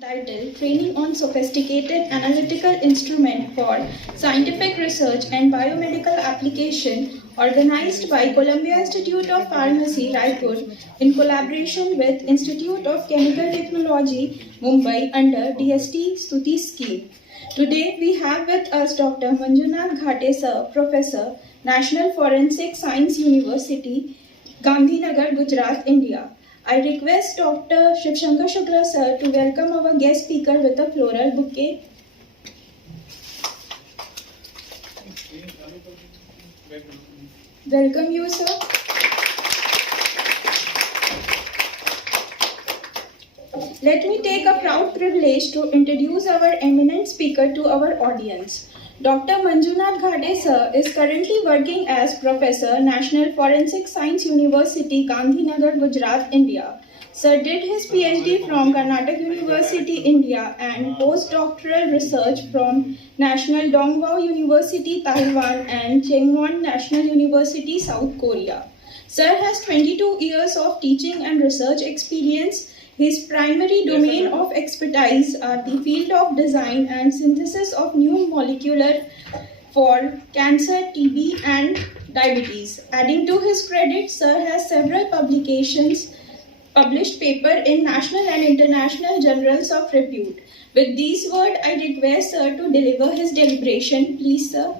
Titled Training on Sophisticated Analytical Instrument for Scientific Research and Biomedical Application, organized by Columbia Institute of Pharmacy, Raipur, in collaboration with Institute of Chemical Technology, Mumbai, under DST STUTI scheme. Today we have with us Dr. Manjunath Ghate Sir, Professor, National Forensic Science University, Gandhinagar, Gujarat, India. I request Dr. Shivshankar Shukla sir to welcome our guest speaker with a floral bouquet. Welcome you, sir. Let me take a proud privilege to introduce our eminent speaker to our audience. Dr. Manjunath Ghate sir is currently working as Professor, National Forensic Science University, Gandhinagar, Gujarat, India. Sir did his PhD from Karnataka University, India, and postdoctoral research from National Dongwon University, Taiwan, and Chengwon National University, South Korea. Sir has 22 years of teaching and research experience. His primary domain of expertise are the field of design and synthesis of new molecular for cancer, TB, and diabetes. Adding to his credit, Sir has several publications, published paper in national and international journals of repute. With these words, I request Sir to deliver his deliberation. Please, Sir.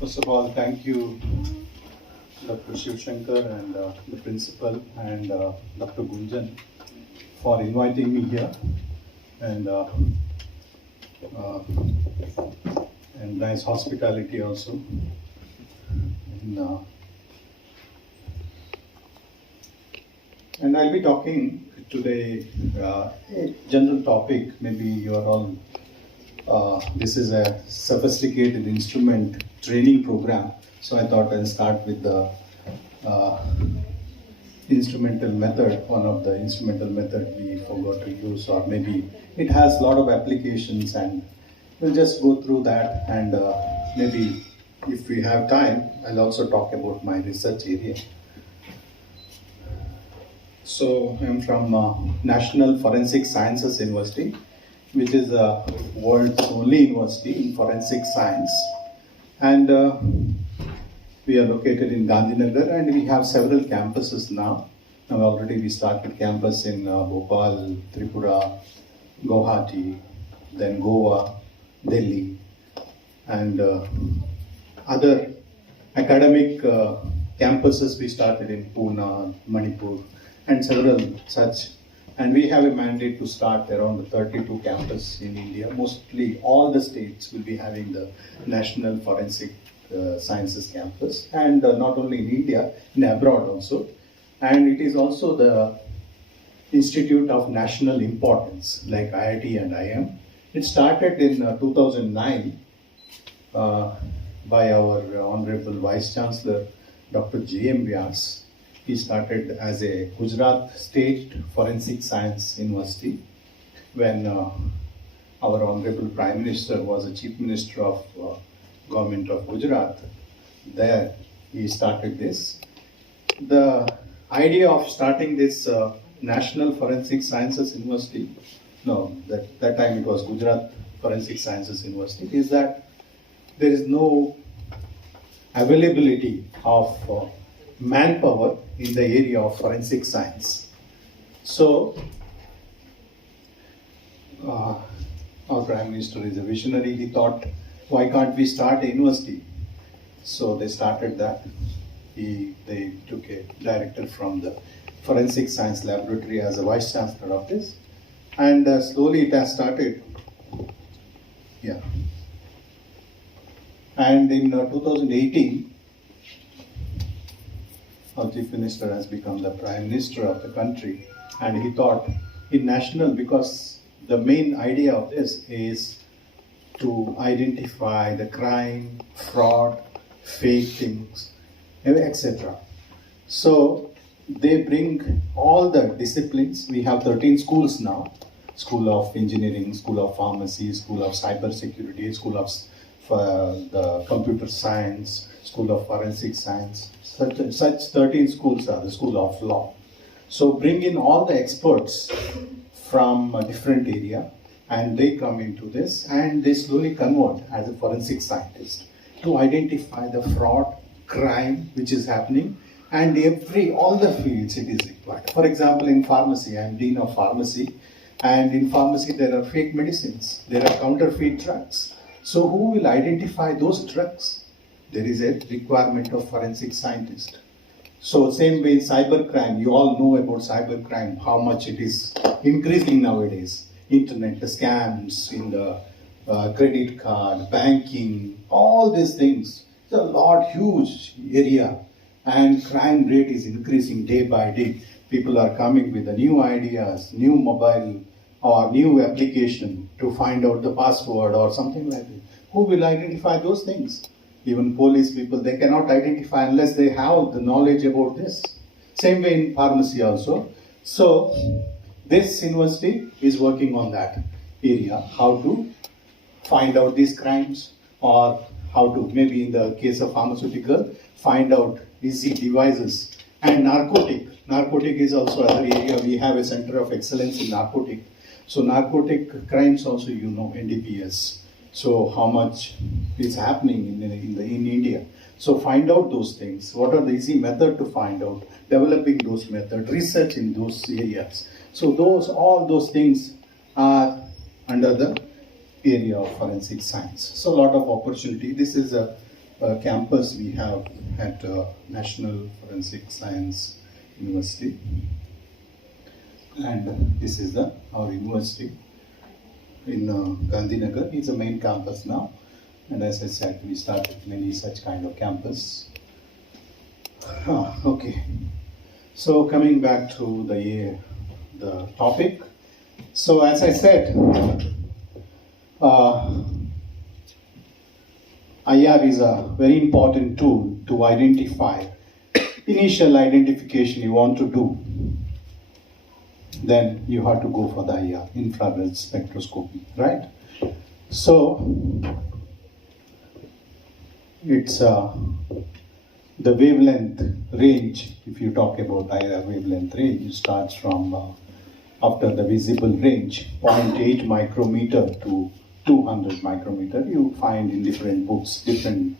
First of all, thank you, Dr. Shivshankar and the principal and Dr. Gunjan for inviting me here and nice hospitality also. And I'll be talking today a general topic. Maybe you are all. This is a sophisticated instrument training program, so I thought I'll start with the instrumental method, one of the instrumental method we forgot to use, or maybe it has a lot of applications, and we'll just go through that, and maybe if we have time, I'll also talk about my research area. So I'm from National Forensic Sciences University, which is the world's only university in forensic science. And we are located in Gandhinagar, and we have several campuses now. Now already we started campus in Bhopal, Tripura, Ghate, then Goa, Delhi, and other academic campuses we started in Pune, Manipur, and several such. And we have a mandate to start around 32 campuses in India. Mostly all the states will be having the National Forensic Sciences campus, and not only in India, in abroad also. And it is also the institute of national importance, like IIT and IM. It started in 2009 by our Honorable Vice Chancellor, Dr. J.M. Vyas. He started as a Gujarat State Forensic Science University when our Honorable Prime Minister was the Chief Minister of Government of Gujarat. There he started this. The idea of starting this National Forensic Sciences University, that time it was Gujarat Forensic Sciences University, is that there is no availability of manpower in the area of forensic science. So, our Prime Minister is a visionary. He thought, why can't we start a university? So they started that. They took a director from the Forensic Science Laboratory as a Vice Chancellor of this. And slowly it has started. Yeah. And in 2018, our Chief Minister has become the Prime Minister of the country, and he thought in national, because the main idea of this is to identify the crime, fraud, fake things, etc. So they bring all the disciplines. We have 13 schools now. School of Engineering, School of Pharmacy, School of Cyber Security, School of the Computer Science, School of Forensic Science. Such 13 schools are the School of Law. So bring in all the experts from a different area, and they come into this, and they slowly convert as a forensic scientist to identify the fraud, crime which is happening, and all the fields it is required. For example, in pharmacy, I am Dean of Pharmacy, and in pharmacy there are fake medicines, there are counterfeit drugs. So who will identify those drugs? There is a requirement of forensic scientist. So same way in cybercrime, you all know about cybercrime, how much it is increasing nowadays. Internet, the scams in the credit card, banking, all these things. It's a huge area, and crime rate is increasing day by day. People are coming with the new ideas, new mobile or new application to find out the password or something like that. Who will identify those things? Even police people, they cannot identify unless they have the knowledge about this. Same way in pharmacy also. So this university is working on that area, how to find out these crimes, or how to, maybe in the case of pharmaceutical, find out easy devices. And narcotic is also another area. We have a center of excellence in narcotic. So narcotic crimes also, you know, NDPS. So how much is happening in India. So find out those things. What are the easy method to find out? Developing those methods, research in those areas. So all those things are under the area of forensic science. So a lot of opportunity. This is a campus we have at National Forensic Science University. And this is our university in Gandhinagar. It's a main campus now. And as I said, we started many such kind of campus. Okay. So coming back to the topic. So as I said, IR is a very important tool to identify. Initial identification you want to do, then you have to go for the IR, infrared spectroscopy, right? So it's the wavelength range. If you talk about IR wavelength range, it starts from after the visible range, 0.8 micrometer to 200 micrometer. You find in different books different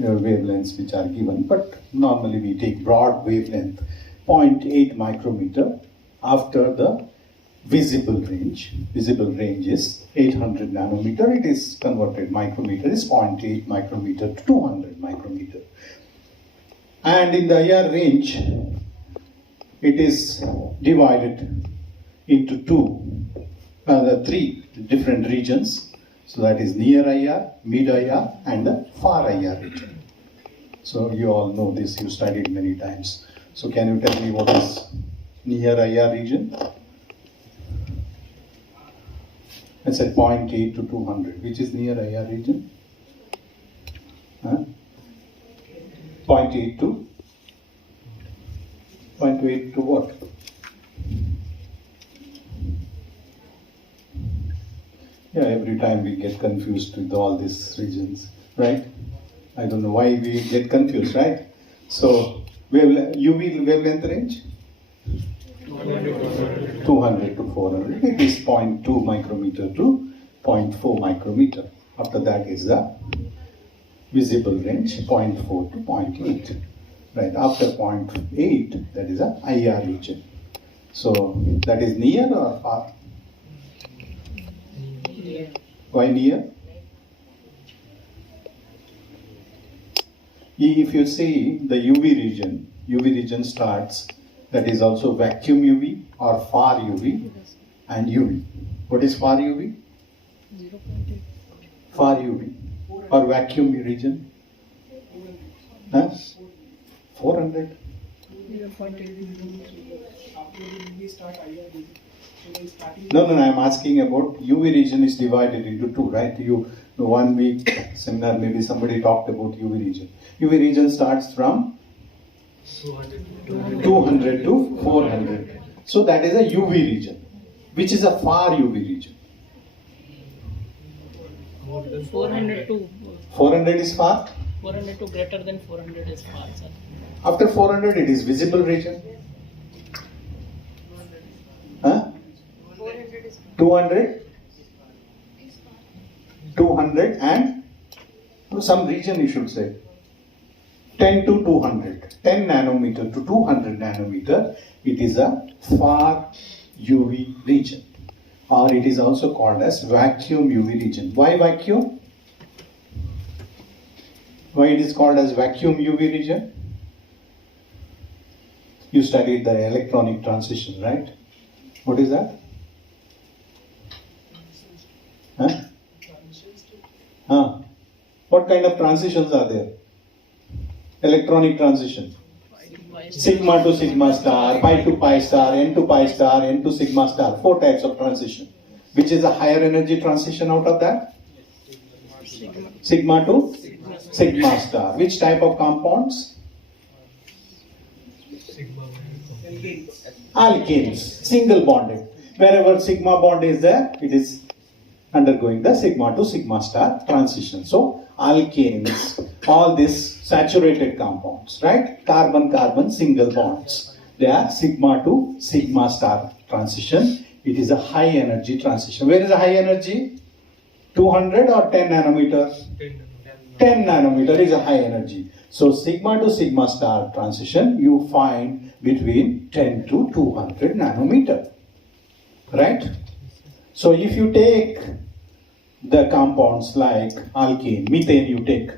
wavelengths which are given, but normally we take broad wavelength, 0.8 micrometer after the visible range. Visible range is 800 nanometer. It is converted, micrometer is 0.8 micrometer to 200 micrometer. And in the IR range, it is divided into three different regions. So that is near IR, mid IR, and the far IR region. So you all know this, you studied many times. So can you tell me what is near IR region? I said 0.8 to 200. Which is near IR region? 0.8 to? 0.8 to what? Yeah, every time we get confused with all these regions, right? I don't know why we get confused, right? So, UV wavelength range? 200 to 400. It is 0.2 micrometer to 0.4 micrometer. After that is the visible range, 0.4 to 0.8. Right, after 0.8, that is a IR region. So, that is near or far? Why near? If you see the UV region starts, that is also vacuum UV or far UV and UV. What is far UV? 0.8. Far UV or vacuum region? 400. 0.8. No, I am asking about UV region is divided into two, right? You 1 week seminar, maybe somebody talked about UV region. UV region starts from 200 to 400. So that is a UV region. Which is a far UV region? 400 to 400 is far. 400 to greater than 400 is far, sir. After 400 it is visible region. Huh? 200? 200 and some region you should say. 10 to 200. 10 nanometer to 200 nanometer. It is a far UV region. Or it is also called as vacuum UV region. Why vacuum? Why it is called as vacuum UV region? You studied the electronic transition, right? What is that? Huh? Huh? What kind of transitions are there? Electronic transition. Sigma to sigma star, pi to pi star, n to pi star, n to sigma star. 4 types of transition. Which is a higher energy transition out of that? Sigma to sigma star. Which type of compounds? Alkenes. Single bonded. Wherever sigma bond is there, it is undergoing the sigma to sigma star transition. So, alkanes, all these saturated compounds, right? Carbon-carbon single bonds. They are sigma to sigma star transition. It is a high energy transition. Where is the high energy? 200 or 10 nanometer? 10 nanometer is a high energy. So, sigma to sigma star transition you find between 10 to 200 nanometer. Right? So, if you take the compounds like alkane, methane you take,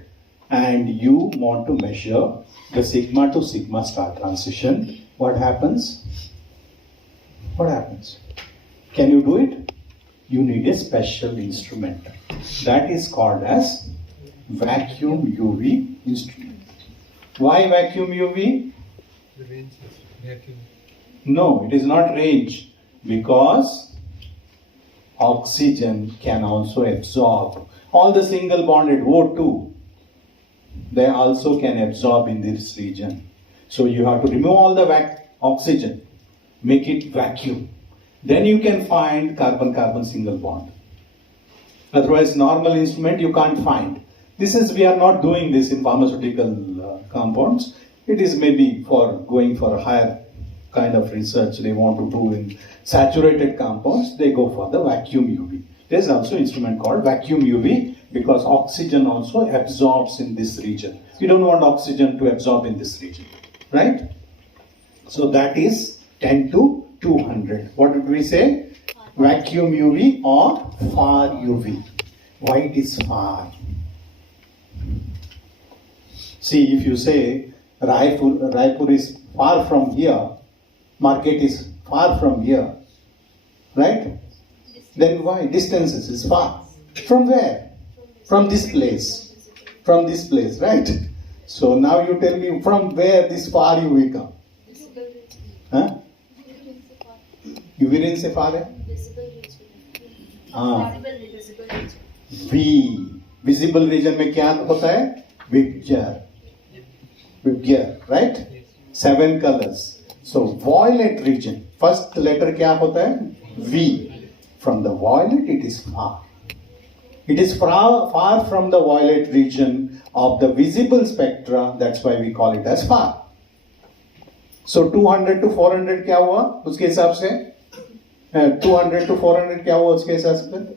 and you want to measure the sigma to sigma star transition, what happens? What happens? Can you do it? You need a special instrument. That is called as vacuum UV instrument. Why vacuum UV? The range is vacuum. No, it is not range, because oxygen can also absorb. All the single bonded O2, they also can absorb in this region. So you have to remove all the oxygen, make it vacuum. Then you can find carbon-carbon single bond. Otherwise, normal instrument you can't find. This is, we are not doing this in pharmaceutical compounds. It is maybe for going for a higher kind of research they want to do in saturated compounds, they go for the vacuum UV. There is also an instrument called vacuum UV because oxygen also absorbs in this region. We don't want oxygen to absorb in this region, right? So that is 10 to 200. What did we say? Vacuum UV or far UV. Why it is far? See, if you say Raipur is far from here, market is far from here, right? Then why? Distances is far. From where? From this place. From this place, right? So now you tell me from where this far UV come? Huh? UV range से far है? हाँ. V. Visible region में क्या होता है? Vigor. Vigor, right? 7 colors. So violet region. First letter क्या होता है? V. From the violet it is far. It is far from the violet region of the visible spectra. That's why we call it as far. So 200 to 400 क्या हुआ? उसके हिसाब से 200 to 400 क्या हुआ उसके हिसाब से?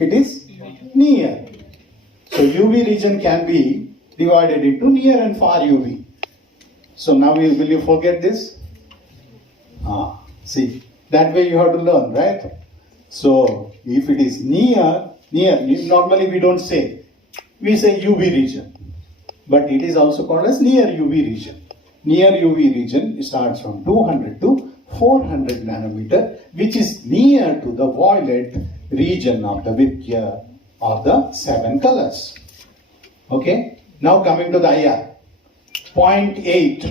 It is near. So UV region can be divided into near and far UV. So now will you forget this? See, that way you have to learn, right? So if it is near, normally we don't say. We say UV region. But it is also called as near UV region. Near UV region starts from 200 to 400 nanometer, which is near to the violet region of the Vibgyor or the 7 colors. Okay? Now coming to the IR. 0.8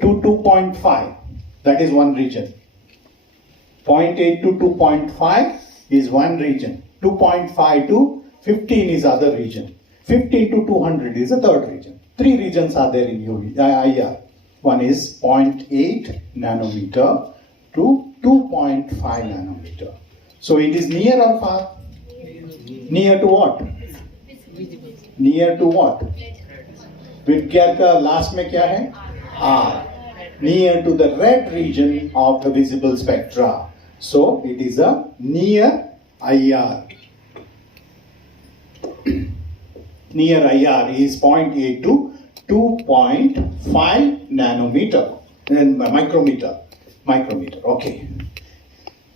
to 2.5. That is one region. 0.8 to 2.5 is one region. 2.5 to 15 is other region. 15 to 200 is a third region. Three regions are there in IR. One is 0.8 nanometer to 2.5 nanometer. So it is near or far? Near to what? Near to what? विज्ञान का last में क्या है? R. Near to the red region of the visible spectra. So it is a near IR. Near IR is 0.8 to 2.5 nanometer and micrometer. Okay.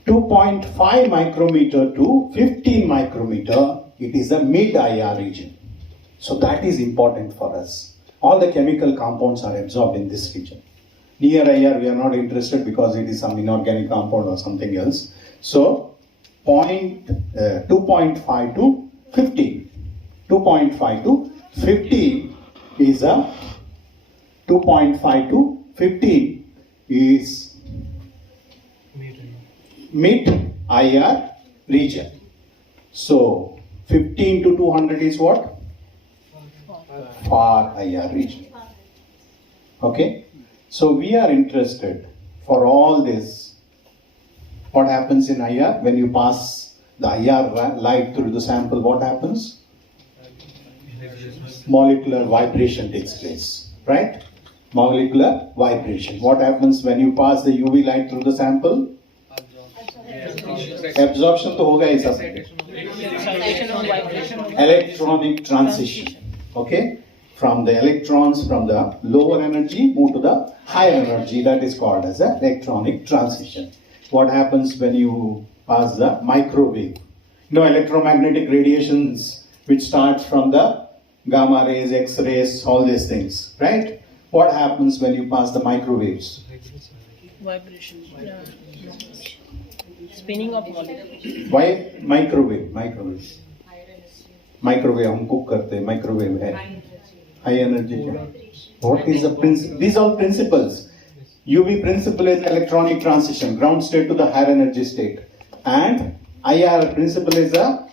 2.5 micrometer to 15 micrometer, it is a mid IR region. So that is important for us. All the chemical compounds are absorbed in this region. Near IR we are not interested because it is some inorganic compound or something else. So 2.5 to 15. 2.5 to 15 is a 2.5 to 15 is mid IR region. So 15 to 200 is what? Far IR region. Okay. So we are interested for all this. What happens in IR? When you pass the IR light through the sample, what happens? Molecular vibration takes place, right? Molecular vibration. What happens when you pass the UV light through the sample? Absorption to hoga is electronic transition. Okay? From the electrons from the lower energy move to the higher energy, that is called as an electronic transition. What happens when you pass the microwave? You know, electromagnetic radiations which starts from the gamma rays, X-rays, all these things, right? What happens when you pass the microwaves? Vibration. Spinning of molecules. Why microwave? Microwave हम cook करते हैं, microwave है. High energy. What is the principle? These are principles. UV principle is electronic transition, ground state to the higher energy state, and IR principle is a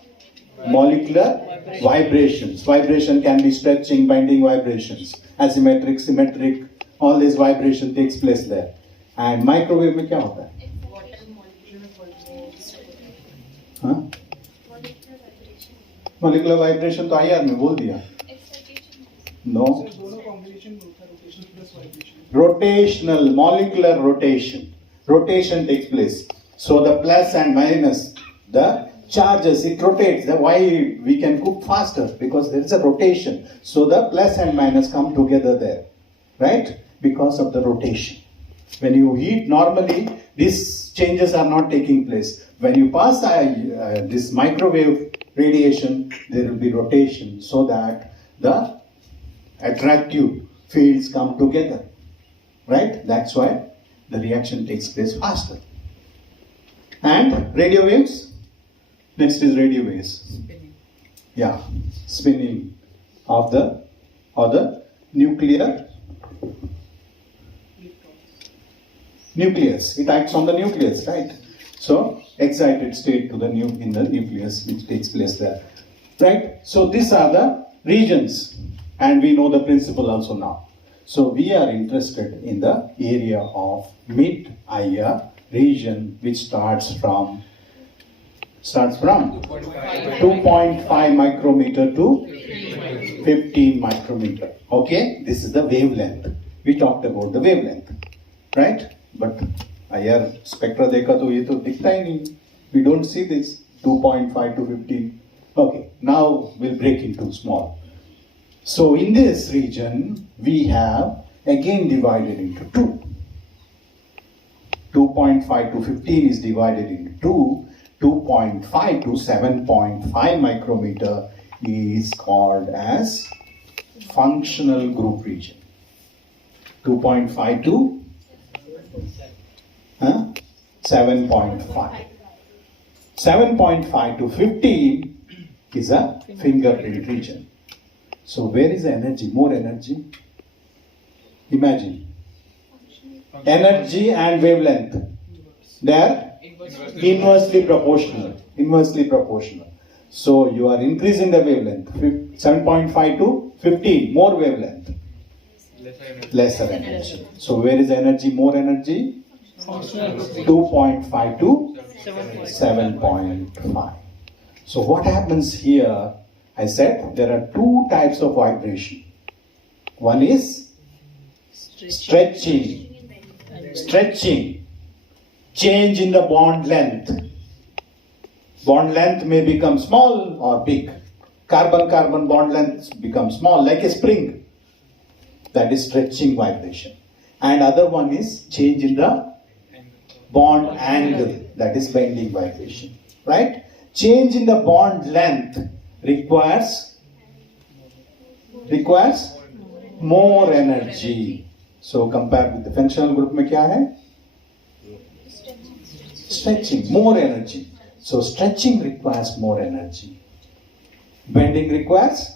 molecular vibrations. Vibration can be stretching, binding vibrations, asymmetric, symmetric. All this vibration takes place there. And microwave में क्या होता है? हाँ? Molecular vibration तो IR में बोल दिया. No. Rotational, molecular rotation. Rotation takes place. So the plus and minus, the charges, it rotates. That's why we can cook faster, because there is a rotation. So the plus and minus come together there, right? Because of the rotation. When you heat normally, these changes are not taking place. When you pass this microwave radiation, there will be rotation so that the attractive fields come together, right? That's why the reaction takes place faster. And radio waves? Next is radio waves. Yeah, spinning of the nucleus. It acts on the nucleus, right? So excited state to the in the nucleus, which takes place there, right? So these are the regions, and we know the principle also now. So we are interested in the area of mid IR region, which starts from 2.5 micrometer to 15 micrometer. Okay, this is the wavelength. We talked about the wavelength, right? But IR spectra देखा तो ये तो दिखता ही नहीं. We don't see this 2.5 to 15. Okay, now we'll break into small. So in this region, we have again divided into two. 2.5 to 15 is divided into two. 2.5 to 7.5 micrometer is called as functional group region. 2.5 to 7.5. 7.5 to 15 is a fingerprint region. So where is the energy? More energy? Imagine. Energy and wavelength. They are inversely proportional. So you are increasing the wavelength. 7.5 to 15, more wavelength. lesser energy. So where is energy? More energy? 2.5 to 7.5. So what happens here? I said there are two types of vibration. One is stretching. Change in the bond length. Bond length may become small or big. Carbon-carbon bond lengths become small, like a spring. That is stretching vibration. And other one is change in the bond angle. That is bending vibration. Right? Change in the bond length requires more energy. So compared with the functional group में क्या है? Stretching, more energy. So stretching requires more energy. Bending requires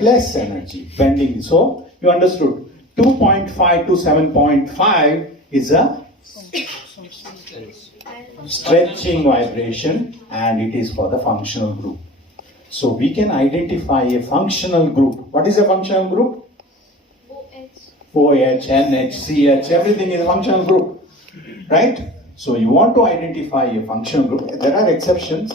less energy. Bending. So you understood. 2.5 to 7.5 is a stretching vibration, and it is for the functional group. So we can identify a functional group. What is a functional group? OH, NH, CH, everything is a functional group. Right? So you want to identify a functional group. There are exceptions,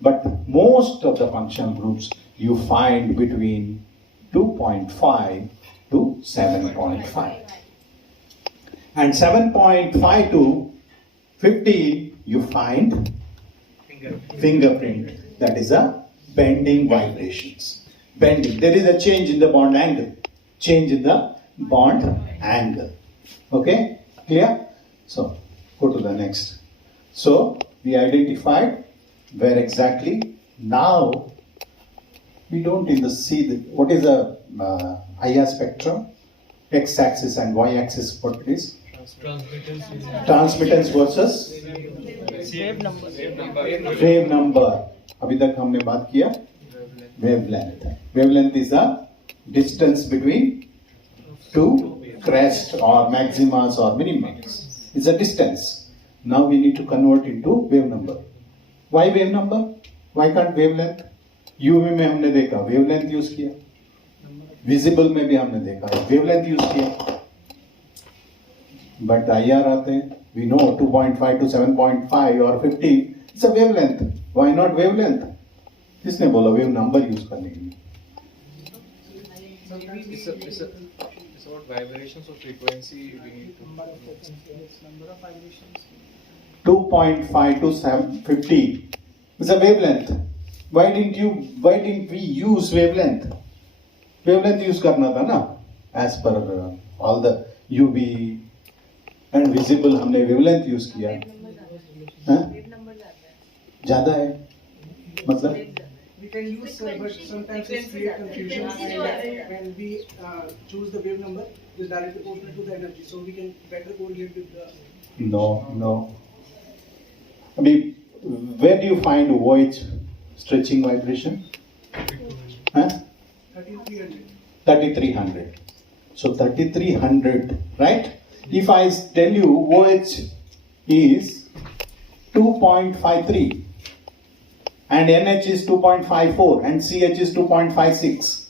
but most of the functional groups you find between 2.5 to 7.5. And 7.5 to 15 you find fingerprint. That is a bending vibrations. Bending. There is a change in the bond angle. Change in the bond angle. Okay? Clear? So, go to the next. So, we identified where exactly. Now, we don't see what is a IR spectrum, x-axis and y-axis, what it is? Transmittance versus wave number. अभी तक हमने बात किया wavelength. Wavelength is a distance between two crests or maximas or minimas. It's a distance. Now we need to convert into wave number. Why wave number? Why can't wavelength? UV में हमने देखा wavelength use किया, visible में भी हमने देखा wavelength use किया, but IR आते हैं, we know 2.5 to 7.5 or 50 it's a wavelength. Why not wavelength? किसने बोला wave number यूज करने के लिए? It's about vibrations of frequency. We need to number of vibrations. 2.5 to 750 is a wavelength. Why didn't we use wavelength? Wavelength use करना था ना? As per all the UV and visible हमने wavelength use किया. ज़्यादा है, मतलब? We can use, but sometimes it creates confusion. And when we choose the wave number, it is directly proportional to the energy, so we can better correlate with the. No. I mean, where do you find OH stretching vibration? 3300. 3300. So 3300, right? If I tell you OH is 2.53 and NH is 2.54 and CH is 2.56,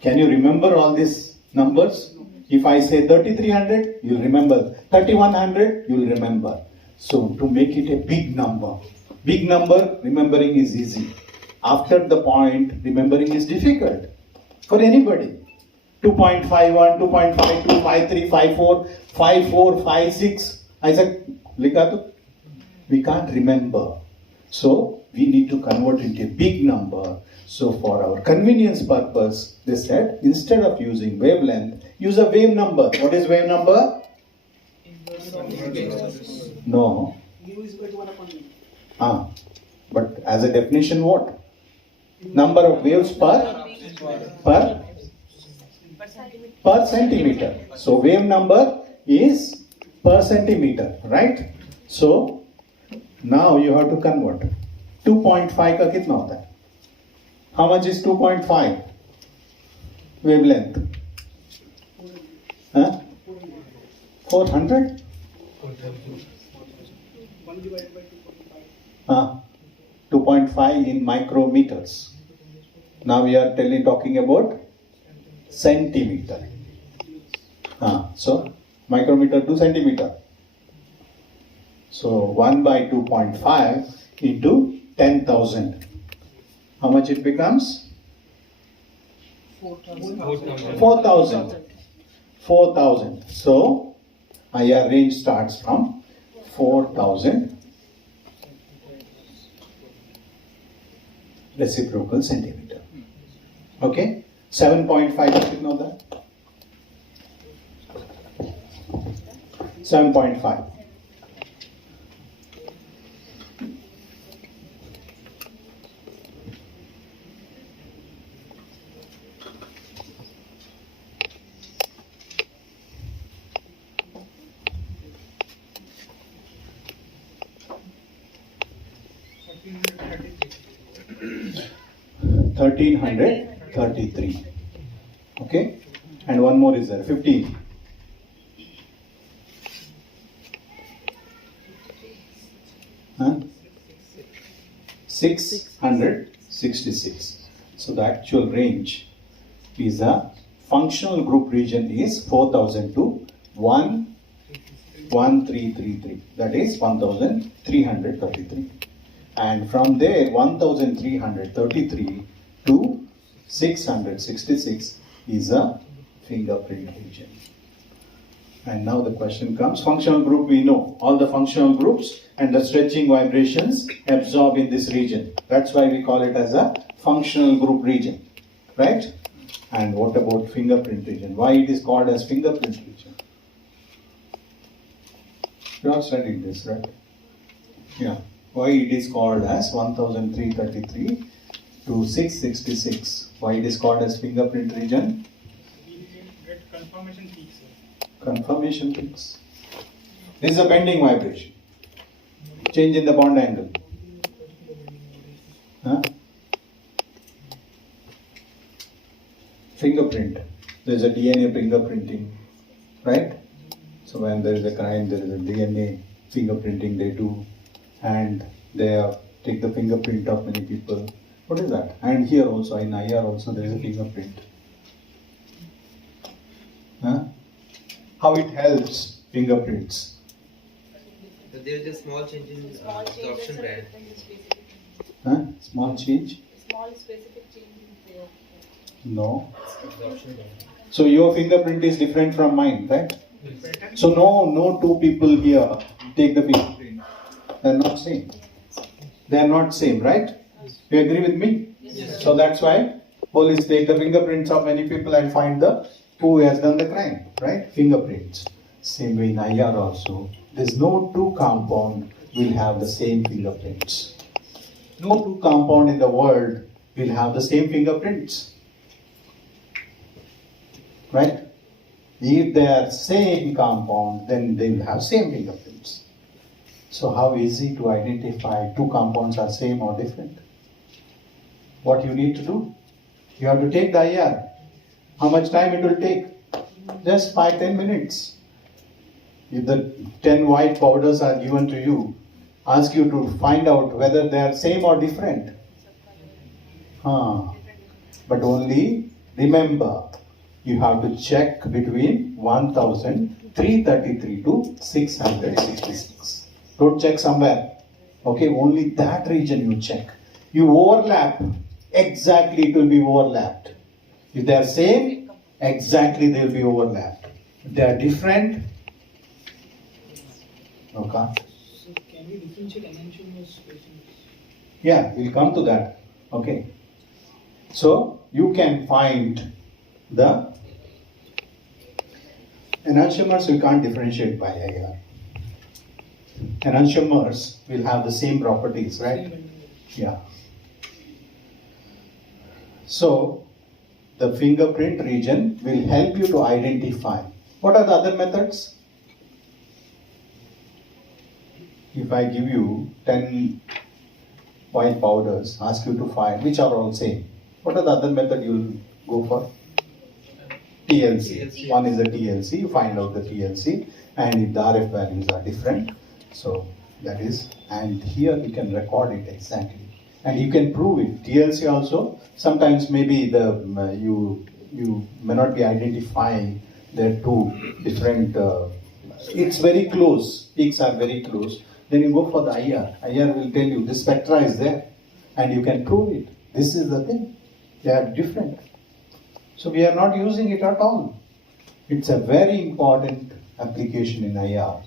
can you remember all these numbers? If I say 3300, you'll remember. 3100, you'll remember. So to make it a big number, remembering is easy. After the point, remembering is difficult for anybody. 2.51, 2.52, 53, 54, 54, 56. I said, we can't remember. So we need to convert into a big number. So for our convenience purpose, they said, instead of using wavelength, use a wave number. What is wave number? No. U is equal to 1 upon V. But as a definition, what? Number of waves per centimeter. So wave number is per centimeter, right? So now you have to convert. 2.5 का कितना होता है? How much is 2.5? Wavelength? 400? 1 divided by 2.5. 2.5 in micrometers. Now we are talking about centimeter. So micrometer to centimeter. So 1 by 2.5 into 10,000. How much it becomes? 4,000. 4,000. 4,000. So IR range starts from 4,000 reciprocal centimeter. Okay? 7.5, you know that? 7.5. $1,333. Okay? And one more is there, 15. Huh? 666. So the actual range is a functional group region is 4,000 to 11333. That is 1,333. And from there 1,333 to 666 is a fingerprint region. And now the question comes, functional group we know, all the functional groups and the stretching vibrations absorb in this region. That's why we call it as a functional group region, right? And what about fingerprint region? Why it is called as fingerprint region? You have studied this, right? Yeah. Why it is called as 1,333 to 666? Why it is called as fingerprint region? Get confirmation peaks. Confirmation peaks. This is a bending vibration. Change in the bond angle. Huh? Fingerprint. There is a DNA fingerprinting, right? So when there is a crime, there is a DNA fingerprinting they do, and they take the fingerprint of many people. What is that? And here also, in IR also, there is a fingerprint. Huh? How it helps fingerprints? So there is a small change in absorption band. Huh? Small change? Small specific change in there. No. Absorption band. So your fingerprint is different from mine, right? So no two people here take the fingerprint. They are not same. They are not same, right? You agree with me? Yes. So that's why police take the fingerprints of many people and find the who has done the crime, right? Fingerprints. Same way in IR also. There's no two compound will have the same fingerprints. No two compound in the world will have the same fingerprints. Right? If they are same compound, then they will have same fingerprints. So how easy to identify two compounds are same or different? What you need to do? You have to take the IR. How much time it will take? Just 5-10 minutes. If the 10 white powders are given to you, ask you to find out whether they are same or different. But only remember, you have to check between 1,333 to 666. Don't check somewhere. Okay, only that region you check. You overlap, exactly it will be overlapped. If they are same, exactly they will be overlapped. If they are different, okay. So can we differentiate enantiomers patients? Yeah, we'll come to that. Okay. So you can find the enantiomers we can't differentiate by IR. Enantiomers will have the same properties, right? Yeah. So the fingerprint region will help you to identify. What are the other methods? If I give you 10 white powders, ask you to find which are all same. What are the other method you will go for? TLC. One is a TLC. You find out the TLC, and if the RF values are different, so that is. And here you can record it exactly, and you can prove it. TLC also. Sometimes maybe the you may not be identifying They're two different, it's very close, peaks are very close. Then you go for the IR. IR will tell you this spectra is there and you can prove it. This is the thing. They are different. So we are not using it at all. It's a very important application in IR,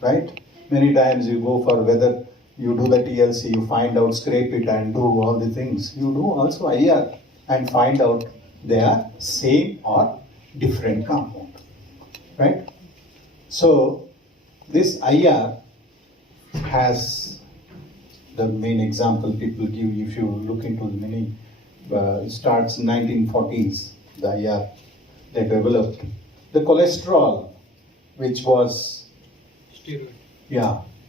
right? Many times you go for whether you do the TLC, you find out, scrape it and do all the things. You do also IR and find out they are same or different compound, right? So this IR has the main example people give. If you look into the many, it starts 1940s, the IR they developed. The cholesterol, which was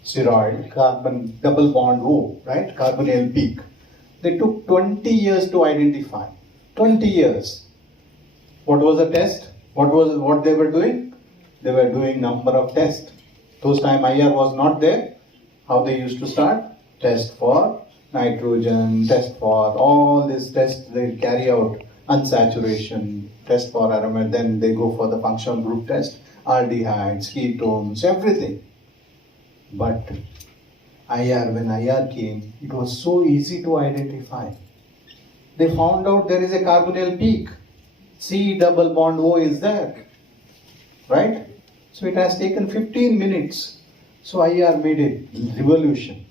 steroid, carbon double bond O, right? Carbonyl peak. They took 20 years to identify. 20 years. What was the test? What they were doing? They were doing number of tests. Those time IR was not there. How they used to start? Test for nitrogen, test for all these tests they carry out, unsaturation, test for aromat, then they go for the functional group test, aldehydes, ketones, everything. But IR, when IR came, it was so easy to identify. They found out there is a carbonyl peak. C double bond O is there. Right? So it has taken 15 minutes. So IR made a revolution.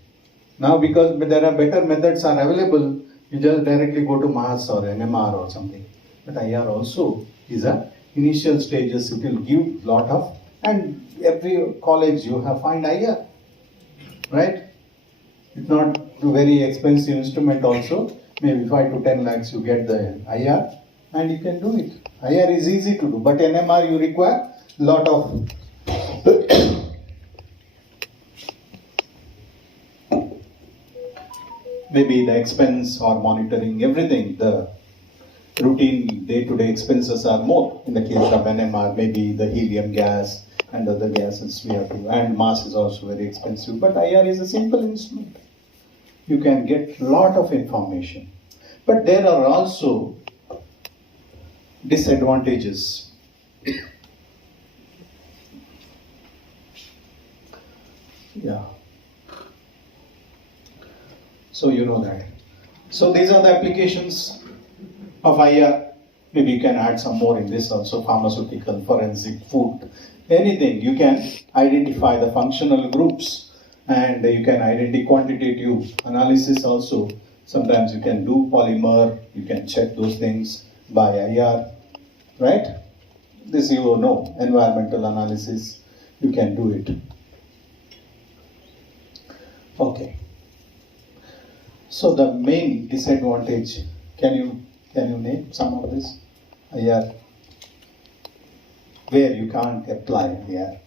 Now because there are better methods are available, you just directly go to mass or NMR or something. But IR also is a initial stages. It will give lot of, and every college you have find IR. Right? It's not a very expensive instrument also. Maybe 5 to 10 lakhs you get the IR and you can do it. IR is easy to do, but NMR you require lot of maybe the expense or monitoring, everything, the routine day-to-day expenses are more. In the case of NMR, maybe the helium gas and other gases we have to, and mass is also very expensive. But IR is a simple instrument. You can get lot of information. But there are also disadvantages. Yeah. So you know that. So these are the applications of IR. Maybe you can add some more in this also, pharmaceutical, forensic, food, anything. You can identify the functional groups and you can identify quantitative analysis also. Sometimes you can do polymer, you can check those things by IR, right? This you know, environmental analysis, you can do it. Okay. So the main disadvantage, can you name some of this? IR, where you can't apply IR.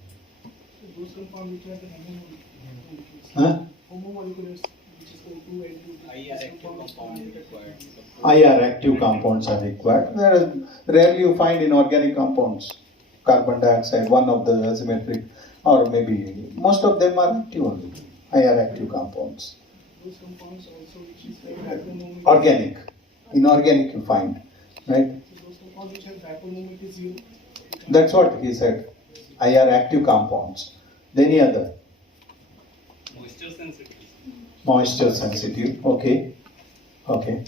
Those compounds which are the homomoleculars, which is O2 and IR active compound required. IR active compounds are required. Rarely you find inorganic compounds. Carbon dioxide, one of the asymmetric, or maybe most of them are active only. IR active compounds. those compounds also which is like vacuum movement. Organic. Inorganic you find, right? So those compounds which have vacuum movement is zero. That's what he said. IR active compounds. Any other? Moisture sensitive. Moisture sensitive. Okay. Okay.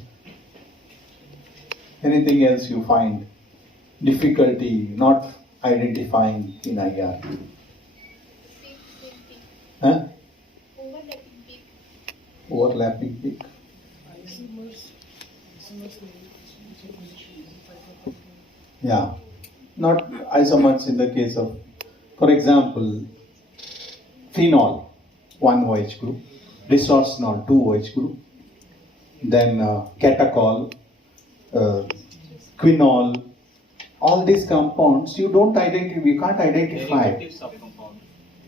Anything else you find difficulty not identifying in IR? Huh? Overlapping peak. Yeah. Not isomers in the case of, for example, phenol, 1 OH group, resorcinol, 2 OH group, then catechol, quinol, all these compounds you don't identify, you can't identify. Derivative subcompound.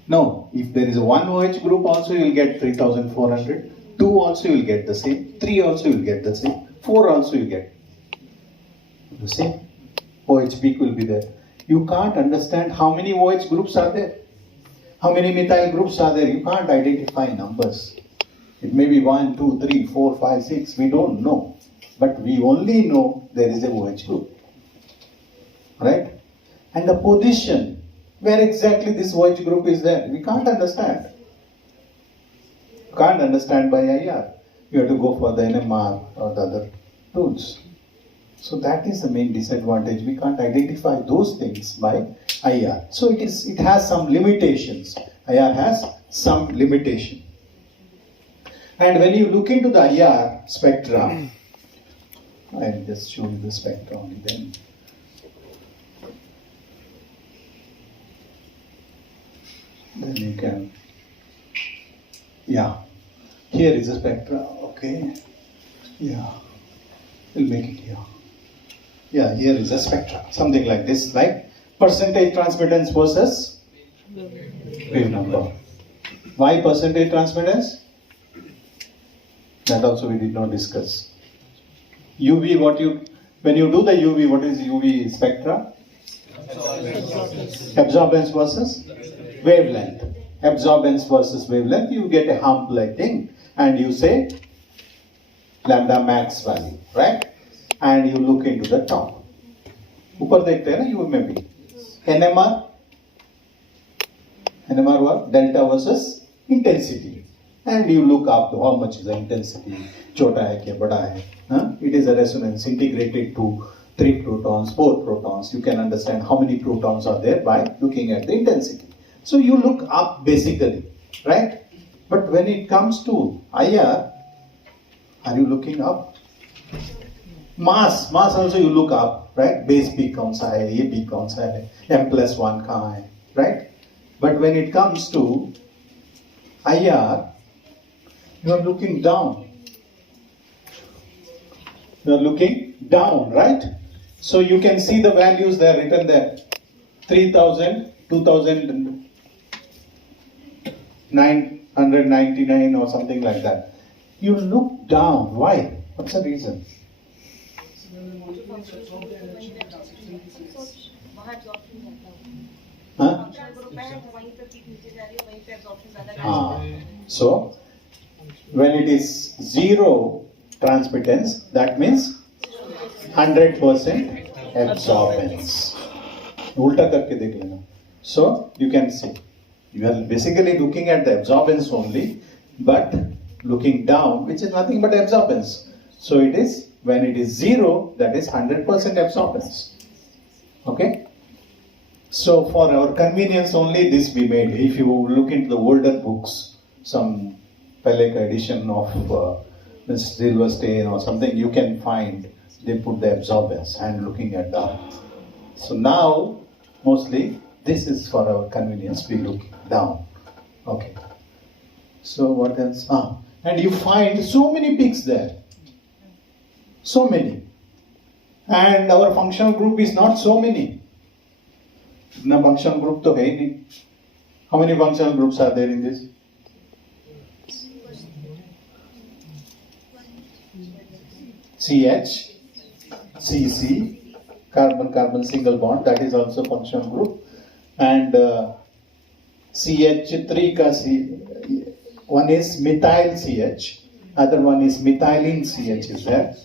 No, if there is a 1 OH group also you will get 3400, 2 also you will get the same, 3 also you will get the same, 4 also you get the same. OH peak will be there. You can't understand how many OH groups are there, how many methyl groups are there. You can't identify numbers. It may be 1, 2, 3, 4, 5, 6, we don't know. But we only know there is a OH group. Right? and the position, where exactly this OH group is there. We can't understand. Can't understand by IR. You have to go for the NMR or the other tools. So that is the main disadvantage. We can't identify those things by IR. So it has some limitations. IR has some limitation. And when you look into the IR spectra, I'll just show you the spectra only then. Then you can, yeah, here is the spectra, okay, yeah, we'll make it here. Yeah, here is a spectra, something like this, like percentage transmittance versus wave number. Why percentage transmittance? That also we did not discuss. UV, when you do the UV, what is UV spectra? Absorbance versus wavelength. Absorbance versus wavelength, you get a hump like thing and you say lambda max value, right? And you look into the top. ऊपर देखते हैं ना you maybe. NMR what? Delta versus intensity. And you look up to how much is the intensity. छोटा है क्या बड़ा है? It is a resonance integrated to 3 protons, 4 protons. You can understand how many protons are there by looking at the intensity. So you look up basically, right? But when it comes to IR, are you looking up? Mass also you look up, right? Base peak kaun sa hai, ye peak kaun sa hai, M+1 kahan hai, right? But when it comes to IR, you are looking down. You are looking down, right? So you can see the values there written there. 3000, 2999 or something like that. You look down. Why? What's the reason? Huh? So, when it is zero transmittance, that means 100% absorbance. Ulta karke dekh lena. So, you can see, you are basically looking at the absorbance only, but looking down, which is nothing but absorbance. So, it is, when it is zero, that is 100% absorbance. Okay? So, for our convenience only, this we made. If you look into the older books, some Pelek edition of Mr. Silverstein or something, you can find they put the absorbance and looking at down. So now, mostly, this is for our convenience, we look down. Okay. So what else? And you find so many peaks there. So many. And our functional group is not so many. No functional group to hai nahi. How many functional groups are there in this? CH, CC, carbon-carbon single bond, that is also functional group. And CH3 ka one is methyl CH, other one is methylene CH is there.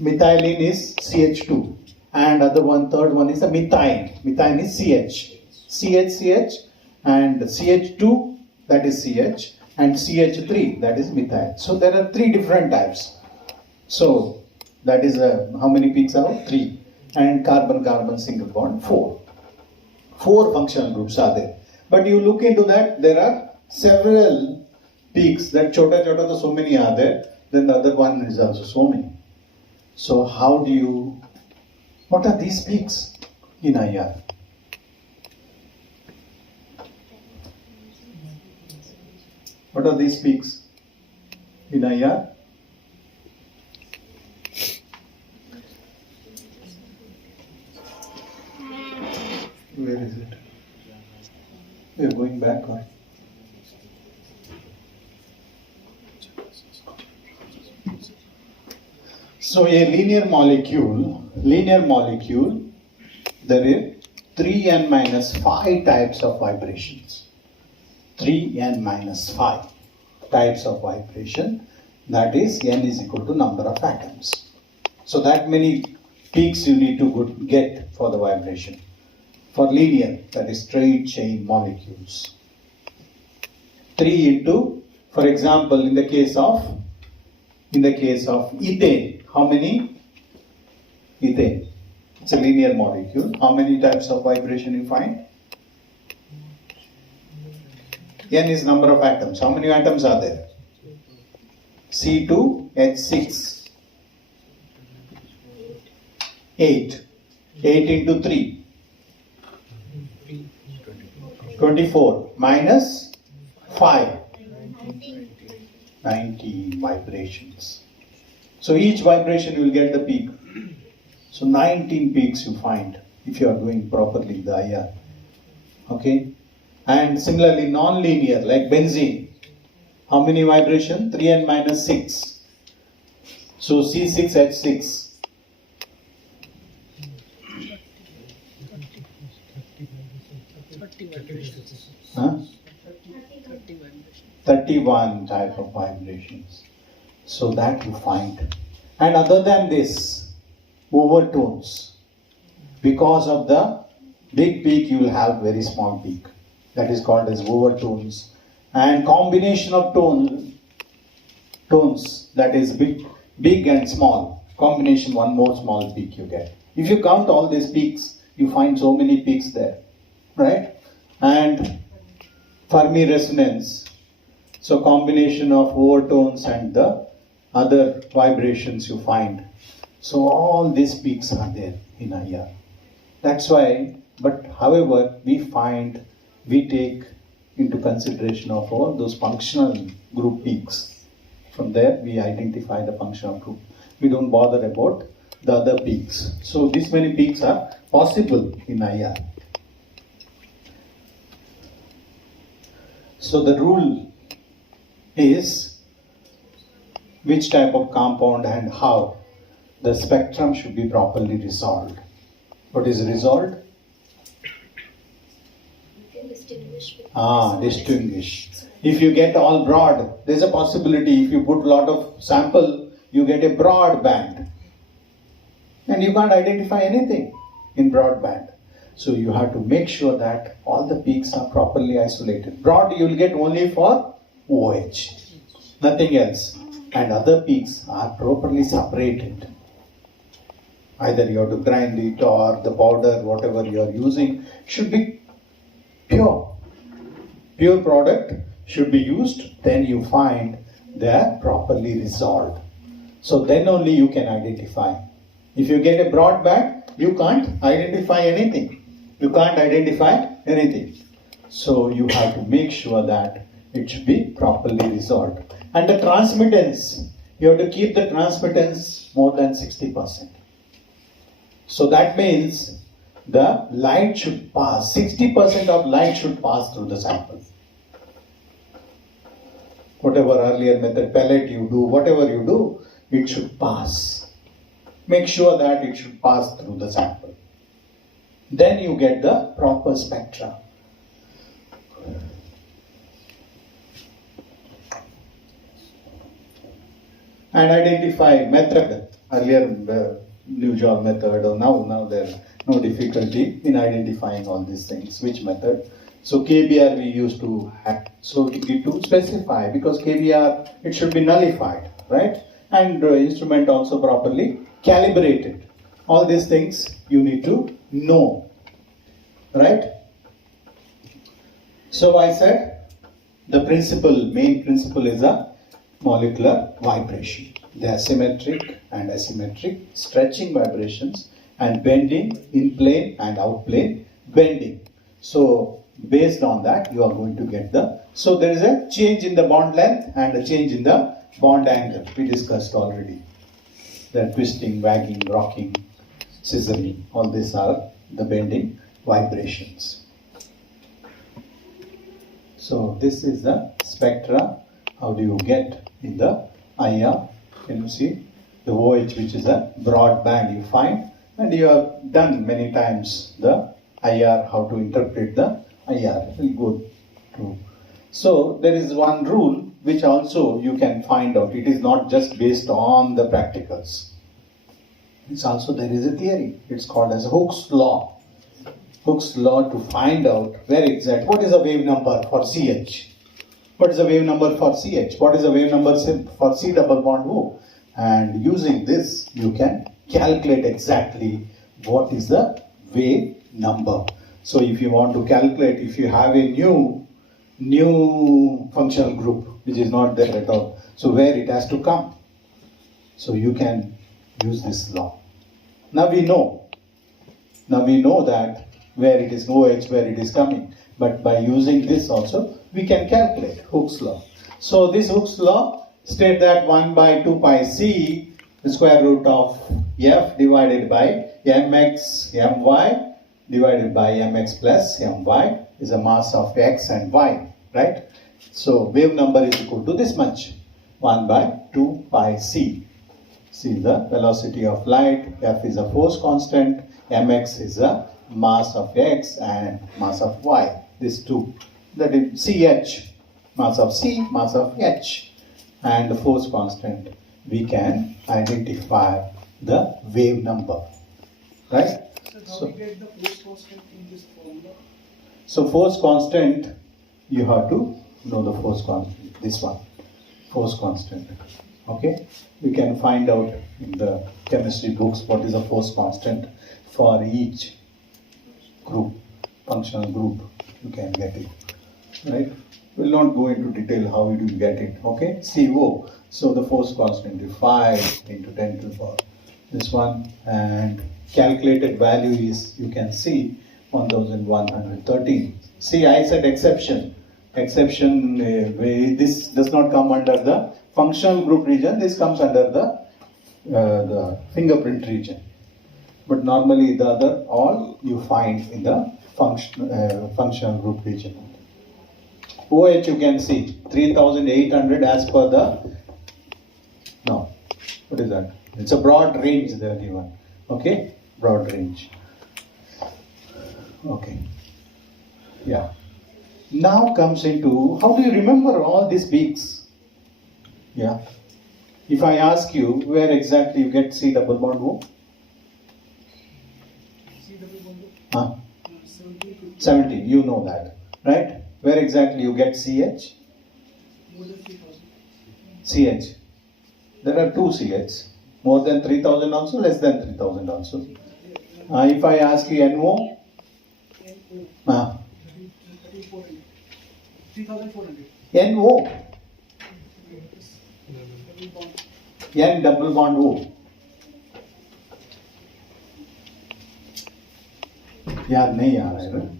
Methylene is CH2 and other one, third one is a methine. Methine is CH. CH, and CH2 that is CH and CH3 that is methyl. So there are 3 different types. So that is how many peaks are? 3. And carbon-carbon single bond 4. 4 functional groups are there. But you look into that, there are several peaks. That chota so many are there. Then the other one is also so many. So how do you, what are these peaks in IR? What are these peaks in IR? Where is it? We are going back on. So a linear molecule, there are 3n-5 types of vibrations. 3n-5 types of vibration, that is n is equal to number of atoms. So that many peaks you need to get for the vibration. For linear, that is straight chain molecules. 3 into, for example, in the case of ethane, how many? Ethane. It's a linear molecule. How many types of vibration you find? N is number of atoms. How many atoms are there? C2H6. 8. 8 into 3. 24 minus 5. 90 vibrations. So each vibration you will get the peak. So 19 peaks you find if you are doing properly the IR. Okay? And similarly non-linear like benzene. How many vibration? 3n minus 6. So C6H6. Huh? 31 type of vibrations. So that you find. And other than this, overtones. Because of the big peak, you will have very small peak. That is called as overtones. And combination of tones, that is big and small. Combination, one more small peak you get. If you count all these peaks, you find so many peaks there. Right? And Fermi resonance. So combination of overtones and the other vibrations you find. So all these peaks are there in IR. That's why, but however, we take into consideration of all those functional group peaks. From there, we identify the functional group. We don't bother about the other peaks. So these many peaks are possible in IR. So the rule is which type of compound and how the spectrum should be properly resolved. What is resolved? Distinguish. If you get all broad, there's a possibility if you put a lot of sample, you get a broad band. And you can't identify anything in broad band. So you have to make sure that all the peaks are properly isolated. Broad you will get only for OH, nothing else. And other peaks are properly separated. Either you have to grind it or the powder, whatever you are using, should be pure. Pure product should be used, then you find they are properly resolved. So then only you can identify. If you get a broad band, you can't identify anything. So you have to make sure that it should be properly resolved. And the transmittance, you have to keep the transmittance more than 60%. So that means the light should pass, 60% of light should pass through the sample. Whatever earlier method, pellet you do, whatever you do, it should pass. Make sure that it should pass through the sample. Then you get the proper spectra. And identify method. Earlier new job method, or now there's no difficulty in identifying all these things. Which method? So KBR we used to have. So we need to specify, because KBR it should be nullified, right? And instrument also properly calibrated. All these things you need to know, right? So I said the main principle is a molecular vibration. They are symmetric and asymmetric, stretching vibrations and bending, in plane and out plane bending. So based on that you are going to get so there is a change in the bond length and a change in the bond angle. We discussed already. The twisting, wagging, rocking, scissoring, all these are the bending vibrations. So this is the spectra. How do you get in the IR? Can you see the OH, which is a broad band you find, and you have done many times the IR, how to interpret the IR. We'll go through. So there is one rule which also you can find out. It is not just based on the practicals. It's also, there is a theory. It's called as Hooke's law. Hooke's law to find out where exact, what is the wave number for CH? What is the wave number for CH? What is the wave number for C double bond O? And using this, you can calculate exactly what is the wave number. So if you want to calculate, if you have a new functional group, which is not there at all, so where it has to come. So you can use this law. Now we know that where it is OH, where it is coming. But by using this also, we can calculate Hooke's law. So this Hooke's law state that 1 by 2 pi c, the square root of f divided by mx my divided by mx plus my is a mass of x and y, right? So wave number is equal to this much, 1 by 2 pi c. C is the velocity of light, f is a force constant, mx is a mass of x and mass of y. These two. That is ch, mass of c, mass of h. And the force constant, we can identify the wave number. Right? So how we get the force constant in this formula? So force constant, you have to know the force constant. This one, force constant. Okay? We can find out in the chemistry books what is the force constant for each group, functional group. You can get it. Right? We'll not go into detail how you get it. Okay? CO. So the force constant is 5 into 10 to the power. This one, and calculated value is, you can see, 1113. See, I said exception. Exception, this does not come under the functional group region. This comes under the fingerprint region. But normally the other all you find in the functional group region. OH you can see 3800 as per the, no, what is that? It's a broad range they are given. Okay, broad range. Okay, yeah. Now comes into, how do you remember all these peaks? Yeah. If I ask you where exactly you get C double bond O? C double bond Huh? 17, 17, you know that, right? Where exactly you get CH? more than 3000. CH. There are two CH. More than 3000 also, less than 3000 also. If I ask you NO? NO 3400. 3400. NO. Double bond. N double bond O. याद नहीं आ रहा है.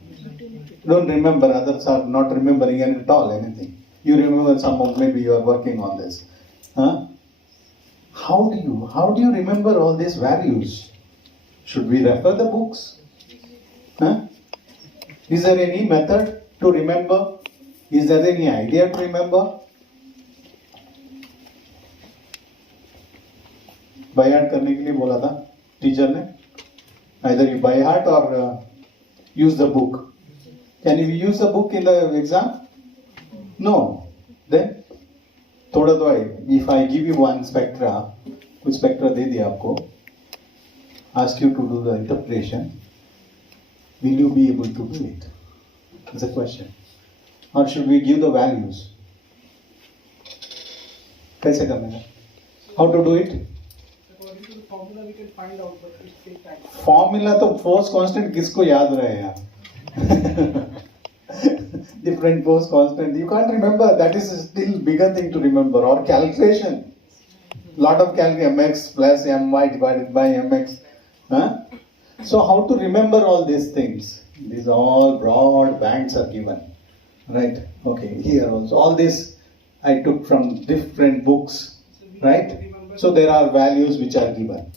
Don't remember, others are not remembering at all anything. You remember some of, maybe you are working on this. Huh? How do you remember all these values? Should we refer the books? Huh? Is there any method to remember? Is there any idea to remember? By heart करने के लिए बोला था teacher ने. Either you by heart or use the book. Can you use the book in the exam? No. Then थोड़ा तो है. If I give you one spectra, कुछ spectra दे दिया आपको, ask you to do the interpretation, will you be able to do it? It's a question. Or should we give the values? कैसे करना है? How to do it? According to the formula we can find out, but it takes time. Formula तो force constant किसको याद रहे यार? Different force constant. You can't remember. That is still bigger thing to remember. Or calculation. Lot of calculation. Mx plus my divided by mx. Huh? So how to remember all these things? These all broad bands are given. Right? Okay. Here also. All this I took from different books. Right? So there are values which are given.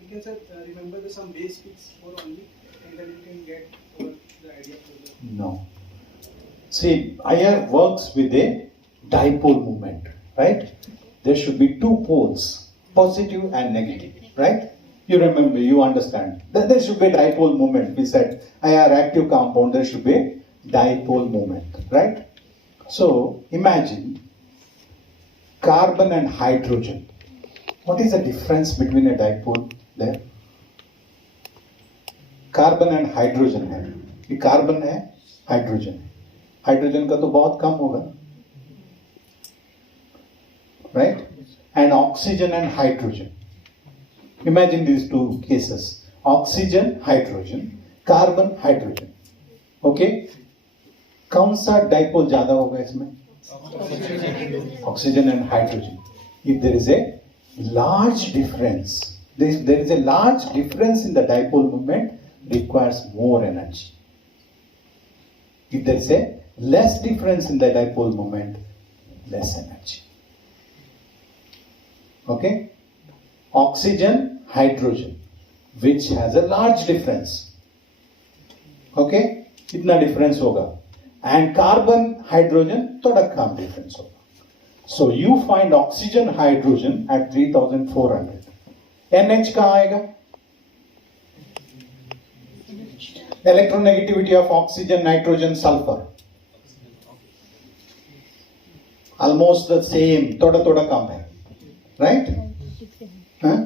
We can remember some base peaks for only, and then we can get the idea for the. No. See, IR works with a dipole moment, right? There should be two poles, positive and negative, right? You remember, you understand. There should be a dipole moment. We said IR active compound, there should be a dipole moment, right? So, imagine carbon and hydrogen. What is the difference between a dipole there? Carbon and hydrogen है, ये carbon है, hydrogen है, hydrogen का तो बहुत कम होगा, right? And oxygen and hydrogen. Imagine these two cases: oxygen, hydrogen, carbon, hydrogen. Okay? कौन सा डाइपोल ज्यादा होगा इसमें? Oxygen and hydrogen. If there is a large difference, there is a large difference in the dipole moment, requires more energy. If there is a less difference in the dipole moment, less energy. Okay? Oxygen, hydrogen, which has a large difference. Okay? इतना difference होगा. And carbon, hydrogen, थोड़ा कम difference होगा. So you find oxygen, hydrogen at 3400. NH कहाँ आएगा? Electronegativity of oxygen, nitrogen, sulfur. Almost the same, थोड़ा थोड़ा कम है. Right? Huh?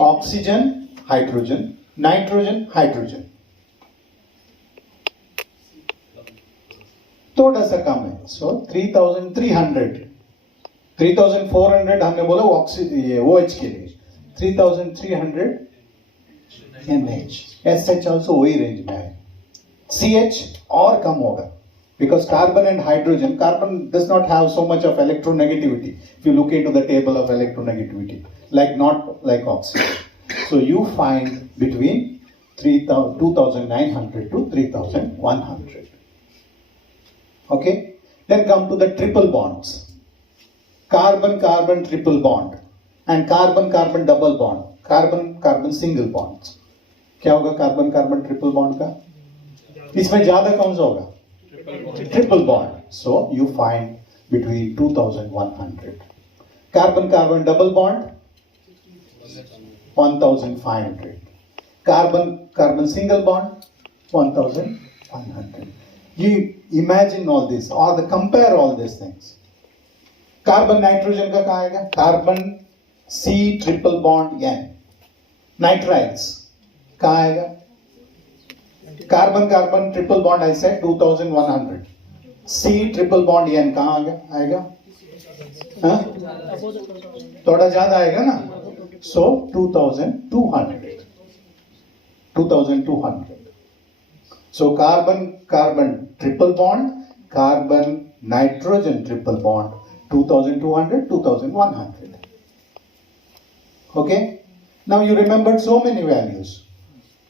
Oxygen, hydrogen, nitrogen, hydrogen. थोड़ा सा कम है. So 3300. 3400 हमने बोला OH के लिए. 3300 NH. SH also वही रेंज में है. CH और कम होगा. Because carbon and hydrogen, carbon does not have so much of electronegativity. If you look into the table of electronegativity, not like oxygen. So you find between 2900 to 3100. Okay? Then come to the triple bonds. Carbon-carbon triple bond and carbon-carbon double bond. Carbon-carbon single bonds. क्या होगा carbon-carbon triple bond का? इसमें ज्यादा कौन सा होगा? Triple bond. So you find between 2100. Carbon-carbon double bond 1500. Carbon-carbon single bond 1100. You imagine all this or compare all these things. Carbon nitrogen का कहाँ आएगा? Carbon C triple bond N. Nitriles कहाँ आएगा? Carbon-carbon triple bond I said 2100. C triple bond N कहाँ आएगा? हाँ? थोड़ा ज्यादा आएगा ना? So 2200. 2200. So carbon-carbon triple bond, carbon-nitrogen triple bond 2200, 2100. Okay? Now you remembered so many values.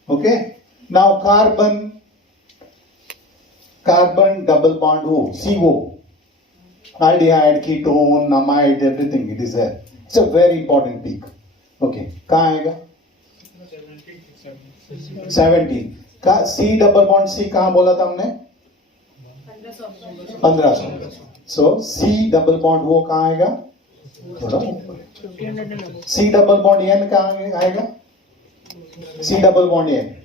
Okay? Now carbon double bond O, CO. Aldehyde, ketone, amide, everything it is there. It's a very important peak. Okay. कहाँ आएगा? 70. C double bond C कहाँ बोला था हमने? 1500. So C double bond O कहाँ आएगा? C double bond N कहाँ आएगा? C double bond N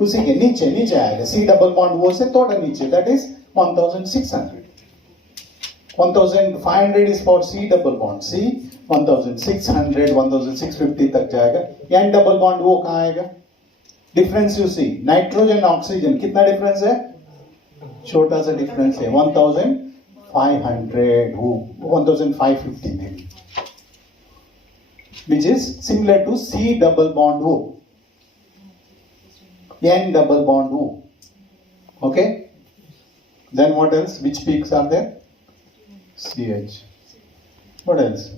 उसी के नीचे आएगा. C double bond O से थोड़ा नीचे, that is 1600. 1500 is for C double bond C, 1600, 1650 तक जाएगा. N double bond O कहाँ आएगा? Difference you see, nitrogen oxygen कितना difference है? छोटा सा difference है, 1500, 1550 maybe, which is similar to C double bond O, N double bond O. Okay? Then what else? Which peaks are there? CH. What else?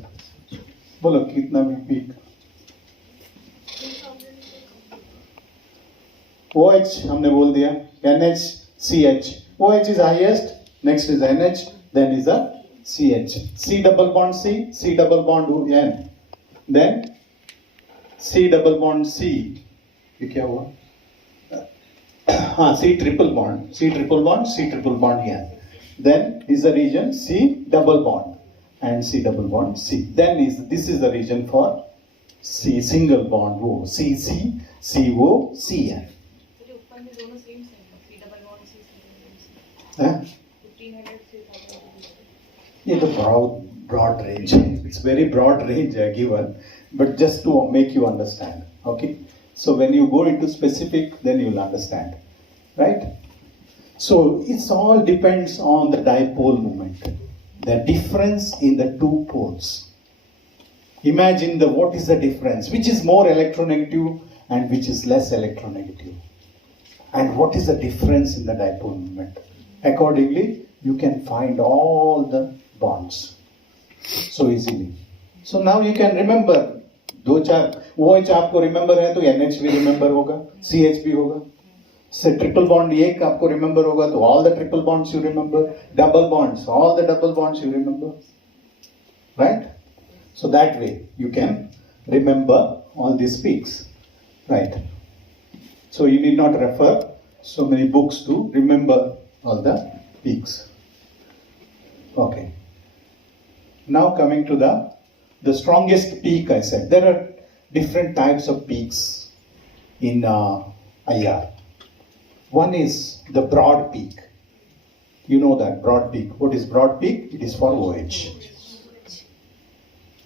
बोलो कितना भी peak? OH हमने बोल दिया, NH, CH. OH is highest, next is NH, then is a CH. C double bond C, C double bond N. Then C double bond C. ये क्या हुआ? हाँ, C triple bond, C triple bond, C triple bond N. Then is the region C double bond and C double bond C. Then this is the region for C single bond O, CC, CO, CN. ये तो broad range. It's very broad range given, but just to make you understand. Okay. So when you go into specific, then you'll understand, right? So it all depends on the dipole moment, the difference in the two poles. Imagine what is the difference, which is more electronegative and which is less electronegative. And what is the difference in the dipole moment? Accordingly, you can find all the bonds so easily. So now you can remember, दो चार OH आपको remember है तो NH भी remember होगा, CH भी होगा. So triple bond एक आपको remember होगा तो all the triple bonds you remember, double bonds, all the double bonds you remember, right? So that way you can remember all these peaks, right? So you need not refer so many books to remember all the peaks. Okay. Now coming to the strongest peak, I said there are different types of peaks in IR. One is the broad peak. You know that broad peak. What is broad peak? It is for OH.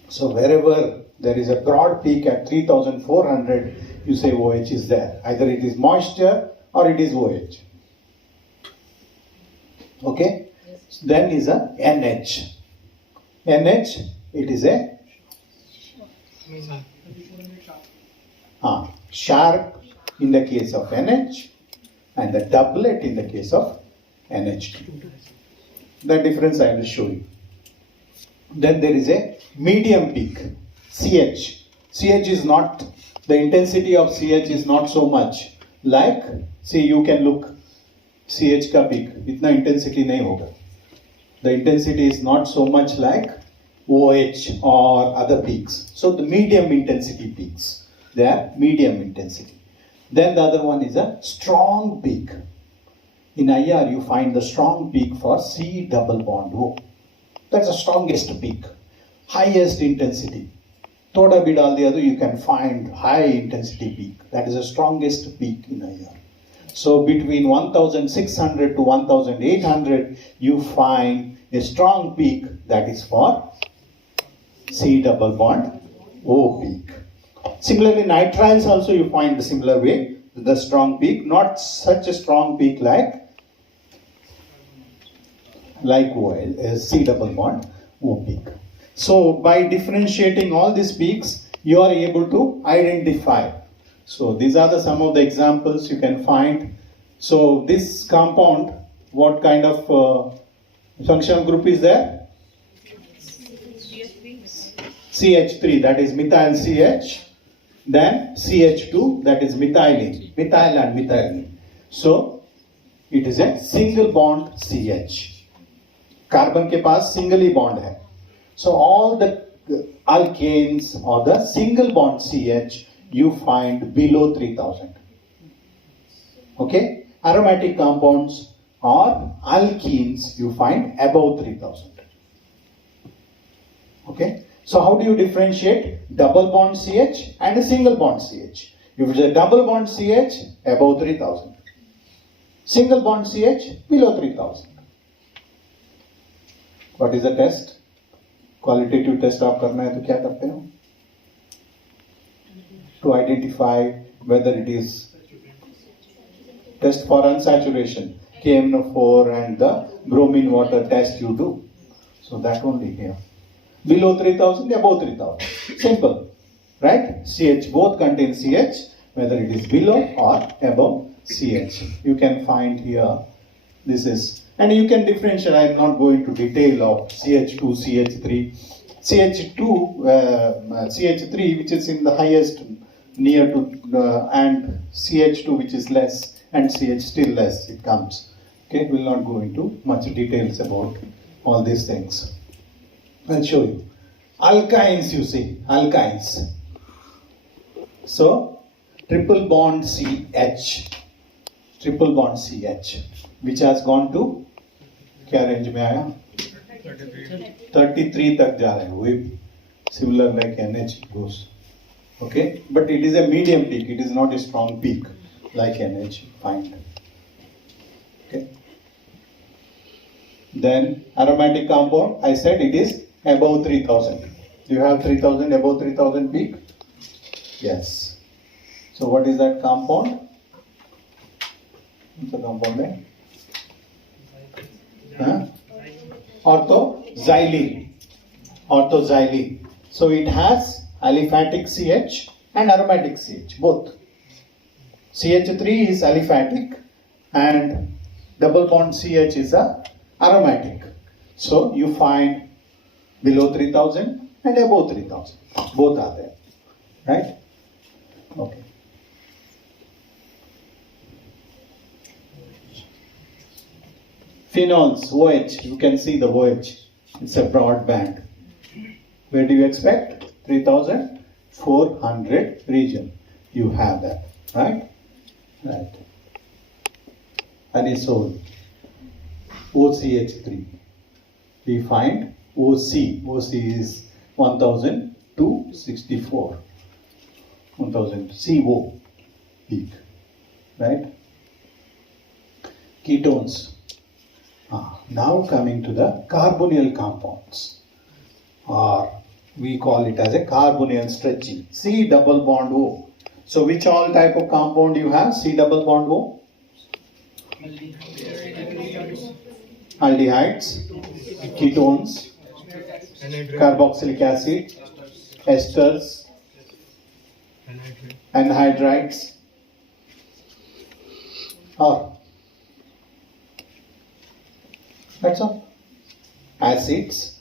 So wherever there is a broad peak at 3400, you say OH is there. Either it is moisture or it is OH. Okay? Then is a NH. NH, it is a sharp in the case of NH and the doublet in the case of NH2. The difference I will show you. Then there is a medium peak, CH. CH is not, the intensity of CH is not so much like, see you can look, CH ka peak, itna intensity nahi hoga. The intensity is not so much like OH or other peaks. So the medium intensity peaks, they are medium intensity. Then the other one is a strong peak. In IR you find the strong peak for C double bond O. That's the strongest peak, highest intensity. Thoda bit all the other you can find high intensity peak. That is the strongest peak in IR. So between 1600 to 1800 you find a strong peak that is for C double bond O peak. Similarly nitriles also you find the similar way, the strong peak, not such a strong peak like oil, C double bond O peak. So by differentiating all these peaks you are able to identify. So these are some of the examples you can find. So this compound, what kind of functional group is there? CH3, that is methyl CH. Then CH2, that is methylene, methyl and methylene. So it is a single bond CH. Carbon के पास single ही bond है. So all the alkanes or the single bond CH you find below 3000. Okay? Aromatic compounds or alkenes you find above 3000. Okay? So how do you differentiate double bond CH and a single bond CH? If it's a double bond CH, above 3000. Single bond CH, below 3000. What is the test? Qualitative test आप करना है तो क्या करते हो? To identify whether it is test for unsaturation, KMNO4 and the bromine water test you do. So that only here. Below 3000, above 3000. Simple. Right? CH, both contain CH, whether it is below or above CH. You can find here, this is, and you can differentiate. I am not going to detail of CH2, CH3. CH3, which is in the highest near to, and CH2, which is less, and CH still less, it comes. Okay, we will not go into much details about all these things. I'll show you. Alkynes, you see, alkynes. So, triple bond CH, which has gone to, क्या range में आया? 33 तक जा रहे हैं, वही similar like NH goes. Okay, but it is a medium peak, it is not a strong peak like NH find. Okay. Then aromatic compound, I said it is above 3000. Do you have 3000, above 3000 peak? Yes. So what is that compound? What's the compound name? Orthoxylene. Orthoxylene. So it has aliphatic CH and aromatic CH, both. CH3 is aliphatic and double bond CH is a aromatic. So you find below 3000 and above 3000. Both are there. Right? Okay. Phenols, OH, you can see the OH. It's a broad band. Where do you expect? 3400 region. You have that. Right? Right. Anisole, OCH3. We find OC. OC is 1264. 1000 CO peak. Right? Ketones. Now coming to the carbonyl compounds, or we call it as a carbonyl stretching. C double bond O. So which all type of compound you have? C double bond O? Aldehydes, ketones, carboxylic acid, esters, anhydrides, or that's all. Acids,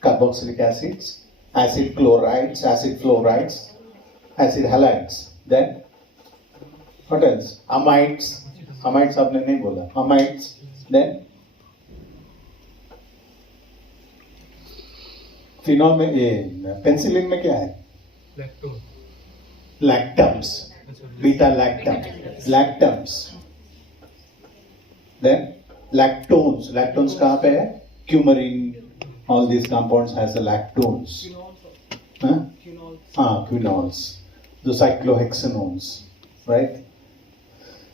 carboxylic acids, acid chlorides, acid fluorides, acid halides. Then what else? Amides. Amides आपने नहीं बोला. Amides. Then phenol में ये penicillin में क्या है? Lactams. Beta lactam. Lactams. Then lactones. Lactones कहाँ पे है? Coumarin. All these compounds has the lactones. Quinols. The cyclohexanones. Right?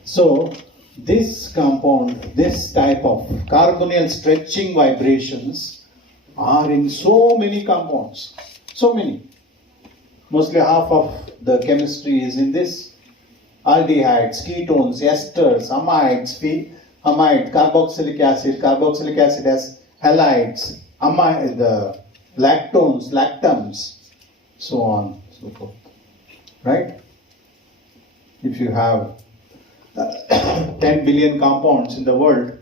So this compound, this type of carbonyl stretching vibrations are in so many compounds. So many. Mostly half of the chemistry is in this. Aldehydes, ketones, esters, amides, amide, carboxylic acid has halides, amide, the lactones, lactams, so on, so forth. Right? If you have 10 billion compounds in the world,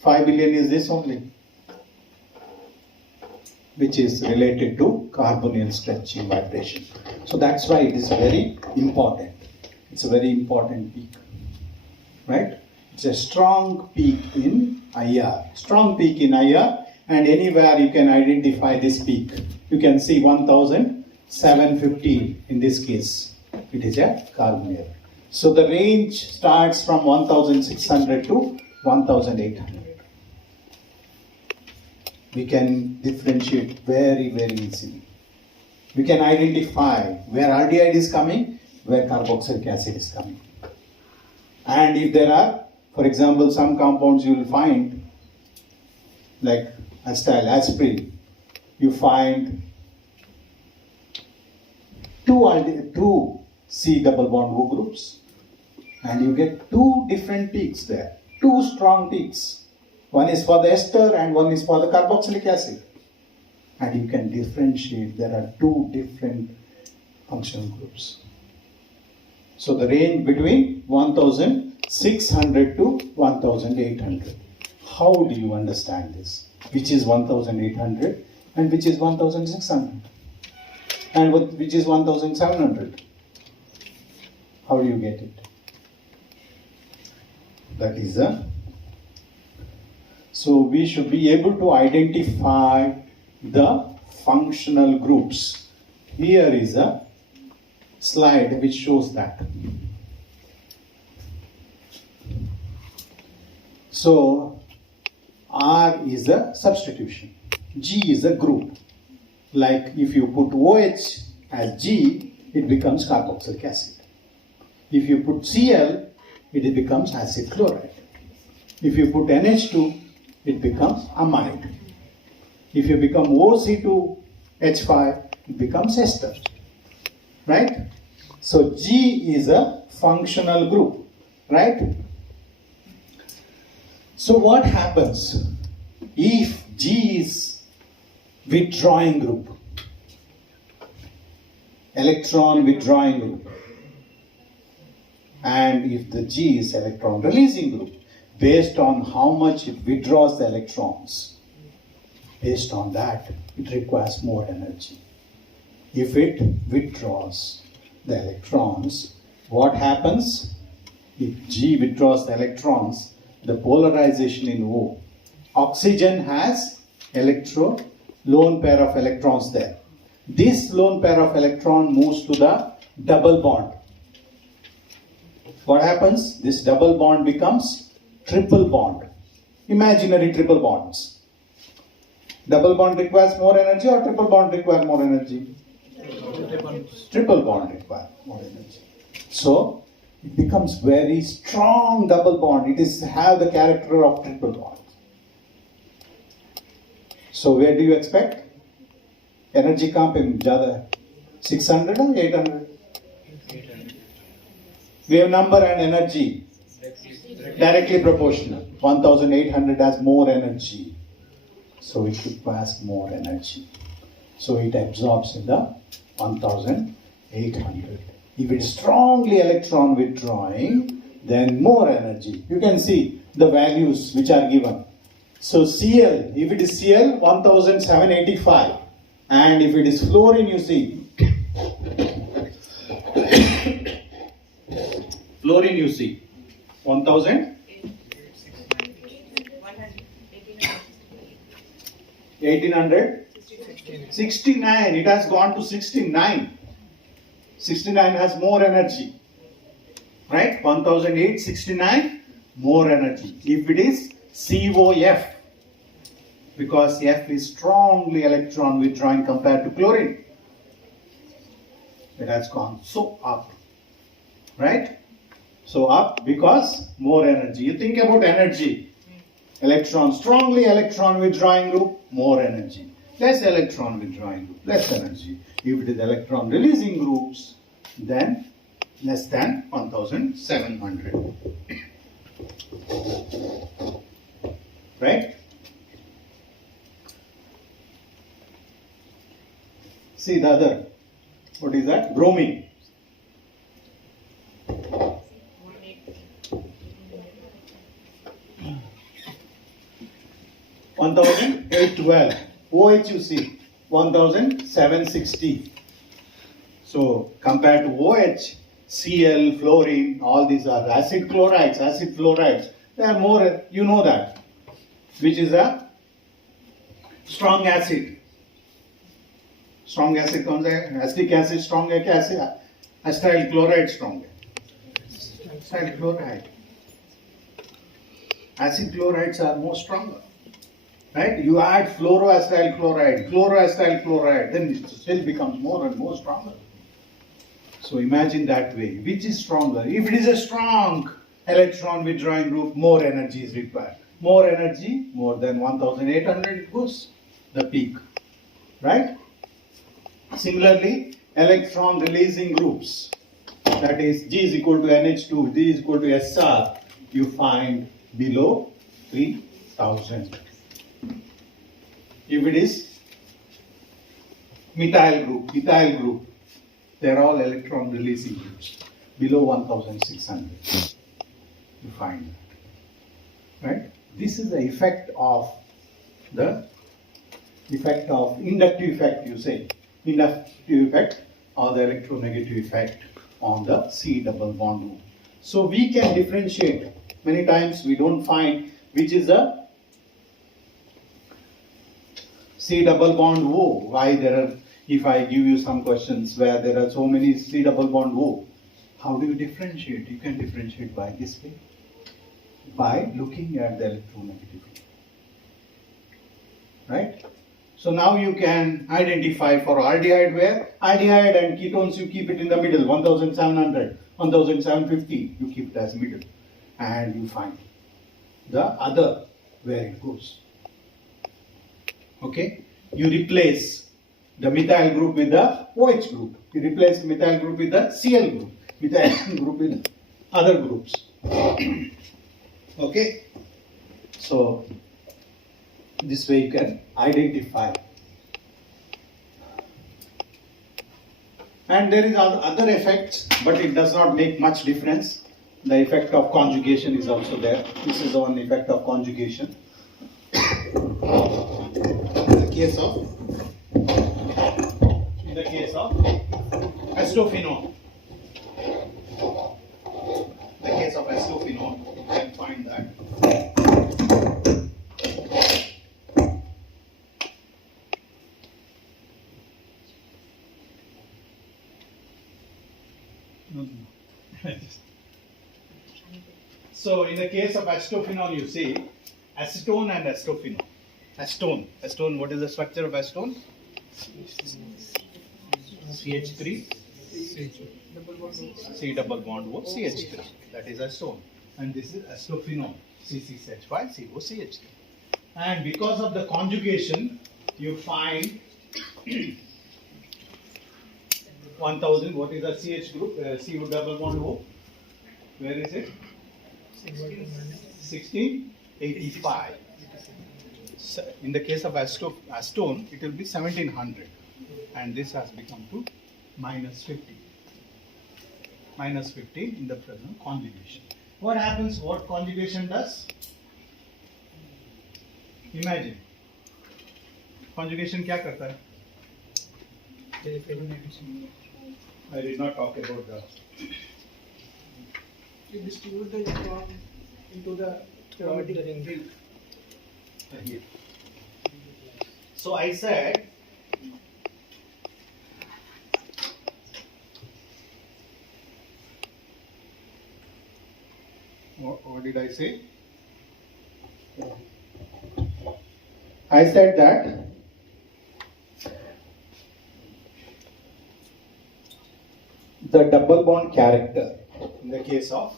5 billion is this only, which is related to carbonyl stretching vibration. So that's why it is very important. It's a very important peak. Right? It's a strong peak in IR. Strong peak in IR, and anywhere you can identify this peak. You can see 1750 in this case. It is a carbonyl. So the range starts from 1600 to 1800. We can differentiate very, very easily. We can identify where aldehyde is coming, where carboxylic acid is coming. And if there are, for example, some compounds you will find, like acetyl aspirin, you find two C double bond O groups, and you get two different peaks there, two strong peaks. One is for the ester and one is for the carboxylic acid. And you can differentiate, there are two different functional groups. So the range between 1600 to 1800. How do you understand this? Which is 1800 and which is 1600? And which is 1700? How do you get it? That is a... So we should be able to identify the functional groups. Here is a slide which shows that. So R is a substitution. G is a group. Like if you put OH as G, it becomes carboxylic acid. If you put Cl, it becomes acid chloride. If you put NH2, it becomes amide. If you become OC2H5, it becomes ester. Right? So G is a functional group, right? So what happens if G is withdrawing group, electron withdrawing group, and if the G is electron releasing group, based on how much it withdraws the electrons, based on that it requires more energy. If it withdraws the electrons, what happens? If G withdraws the electrons, the polarization in O, oxygen has lone pair of electrons there. This lone pair of electron moves to the double bond. What happens? This double bond becomes triple bond. Imaginary triple bonds. Double bond requires more energy or triple bond require more energy? Triple bond requires more energy. So it becomes very strong double bond. It is have the character of triple bond. So where do you expect? Energy come in ज़्यादा 600 or 800? 800. Wave number and energy directly proportional. 1800 has more energy. So it requires more energy. So it absorbs in the 1800. If it is strongly electron withdrawing, then more energy. You can see the values which are given. So Cl, if it is Cl, 1785. And if it is fluorine, you see. Fluorine, you see. 1000. 1800. 69. It has gone to 69. 69 has more energy. Right? 1869, more energy. If it is COF, because F is strongly electron withdrawing compared to chlorine, it has gone so up. Right? So up because more energy. You think about energy. Electron, strongly electron withdrawing group, more energy. Less electron withdrawing group, less energy. If it is electron releasing groups, then less than 1700. Right? See the other. What is that? Bromine. One 1812. OH you see 1760. So compared to OH, Cl, fluorine, all these are acid chlorides, acid fluorides. They are more, you know that. Which is a strong acid. Strong acid comes acetic acid strong है क्या acid acetyl chloride strong है acetyl chloride. Acid chlorides are more stronger, right? You add fluoroacetyl chloride, then it still becomes more and more stronger. So imagine that way. Which is stronger? If it is a strong electron withdrawing group, more energy is required. More energy, more than 1800, it goes the peak, right? Similarly, electron releasing groups, that is G is equal to NH2, D is equal to SR, you find below 3000. If it is methyl group, they are all electron releasing groups. Below 1600, you find that. Right? This is the effect of inductive effect, you say. Inductive effect or the electronegative effect on the C double bond O. So we can differentiate. Many times we don't find which is a C double bond O. Why there are, if I give you some questions where there are so many C double bond O, how do you differentiate? You can differentiate by this way. By looking at the electronegativity. Right? So now you can identify for aldehyde where aldehyde and ketones you keep it in the middle, 1700, 1750, you keep it as middle. And you find the other where it goes. Okay? You replace the methyl group with the OH group. You replace the methyl group with the Cl group, methyl group with other groups. Okay, so this way you can identify. And there is other effects, but it does not make much difference. The effect of conjugation is also there. This is the one effect of conjugation. In the case of acetophenone. In the case of acetophenone, you can find that. So in the case of acetophenone, you see acetone and acetophenone. Acetone, what is the structure of acetone? CH3, C double bond O, CH3. That is acetone. And this is acetophenone, C6H5, COCH3. And because of the conjugation, you find 1000, what is the CH group? CO double bond O. Where is it? 1685. So in the case of acetone, it will be 1700. And this has become to minus 50. Minus 50 in the present conjugation. What happens? What conjugation does? Imagine. Conjugation क्या करता है? I did not talk about the. You distribute the electron into the chromatic ring. Here. So I said what did I say? I said that the double bond character, in the case of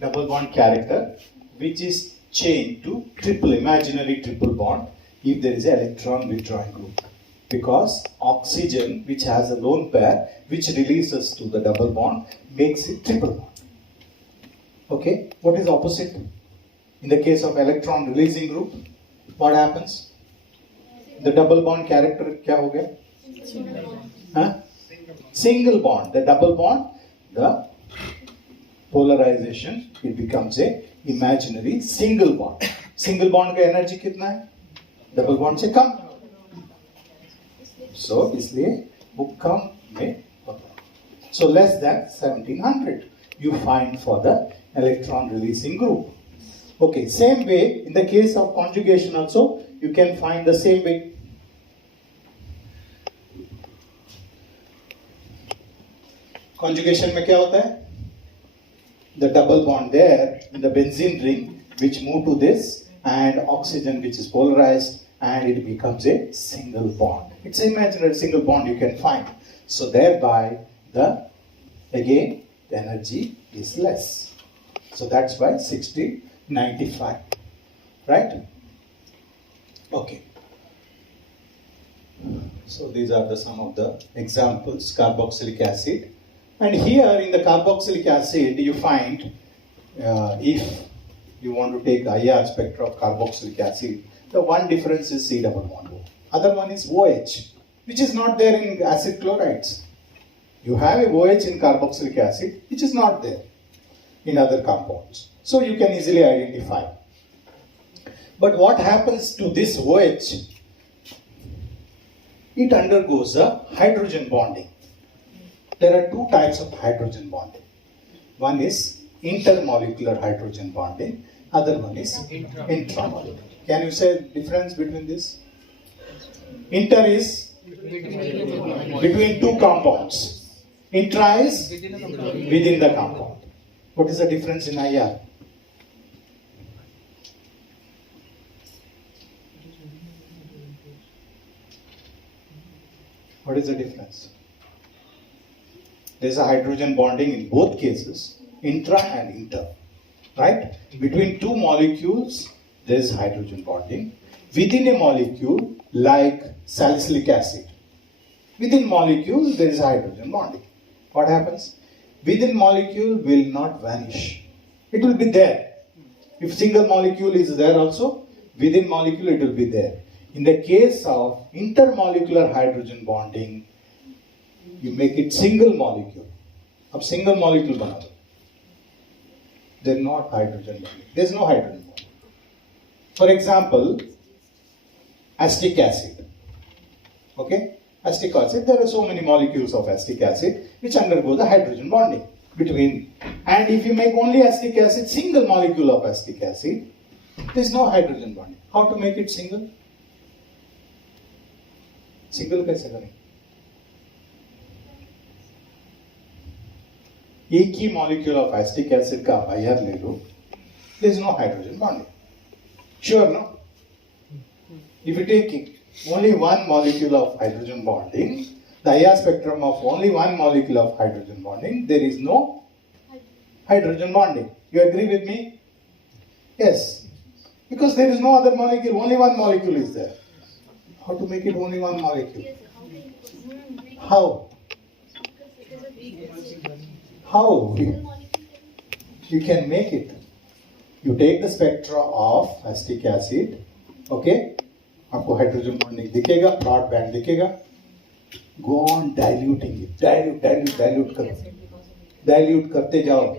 double bond character, which is chained to imaginary triple bond if there is an electron withdrawing group. Because oxygen, which has a lone pair, which releases to the double bond, makes it triple bond. Okay, what is opposite? In the case of electron releasing group, what happens? The double bond character क्या हो गया? Single bond. The double bond, the polarization, it becomes a imaginary single bond. Single bond का energy कितना है? Double bond से कम. So इसलिए वो कम में होता है. So less than 1700 you find for the electron releasing group. Okay, same way in the case of conjugation also you can find the same way. Conjugation में क्या होता है? The double bond there in the benzene ring which move to this and oxygen which is polarized and it becomes a single bond. It's an imaginary single bond you can find. So thereby the energy is less. So that's why 6095. Right? Okay. So these are some of the examples. Carboxylic acid. And here in the carboxylic acid you find if you want to take the IR spectra of carboxylic acid, the one difference is C double bond O. Other one is OH, which is not there in acid chlorides. You have a OH in carboxylic acid, which is not there in other compounds. So you can easily identify. But what happens to this OH? It undergoes a hydrogen bonding. There are two types of hydrogen bonding. One is intermolecular hydrogen bonding, other one is intramolecular. Can you say the difference between this? Inter is between two compounds. Intra is within the compound. What is the difference in IR? What is the difference? There is a hydrogen bonding in both cases, intra and inter. Right? Between two molecules, there is hydrogen bonding. Within a molecule, like salicylic acid, Within molecule, there is hydrogen bonding. What happens? Within molecule will not vanish. It will be there. If single molecule is there also, within molecule it will be there. In the case of intermolecular hydrogen bonding, you make it single molecule. अब single molecule बना दो. They're not hydrogen bonding. There's no hydrogen bonding. For example, acetic acid. Okay? Acetic acid, there are so many molecules of acetic acid which undergo the hydrogen bonding between. And if you make only acetic acid, single molecule of acetic acid, there is no hydrogen bonding. How to make it single? Single कैसे करें? एक ही molecule of acetic acid का IR ले लो, there is no hydrogen bonding. Sure, no? If you take only one molecule of hydrogen bonding, the IR spectrum of only one molecule of hydrogen bonding, there is no hydrogen bonding. You agree with me? Yes. Because there is no other molecule, only one molecule is there. How to make it only one molecule? How? How? You can make it. You take the spectra of acetic acid, okay? आपको hydrogen bonding दिखेगा, broad band दिखेगा. Go on diluting it. Dilute करो. Dilute करते जाओ.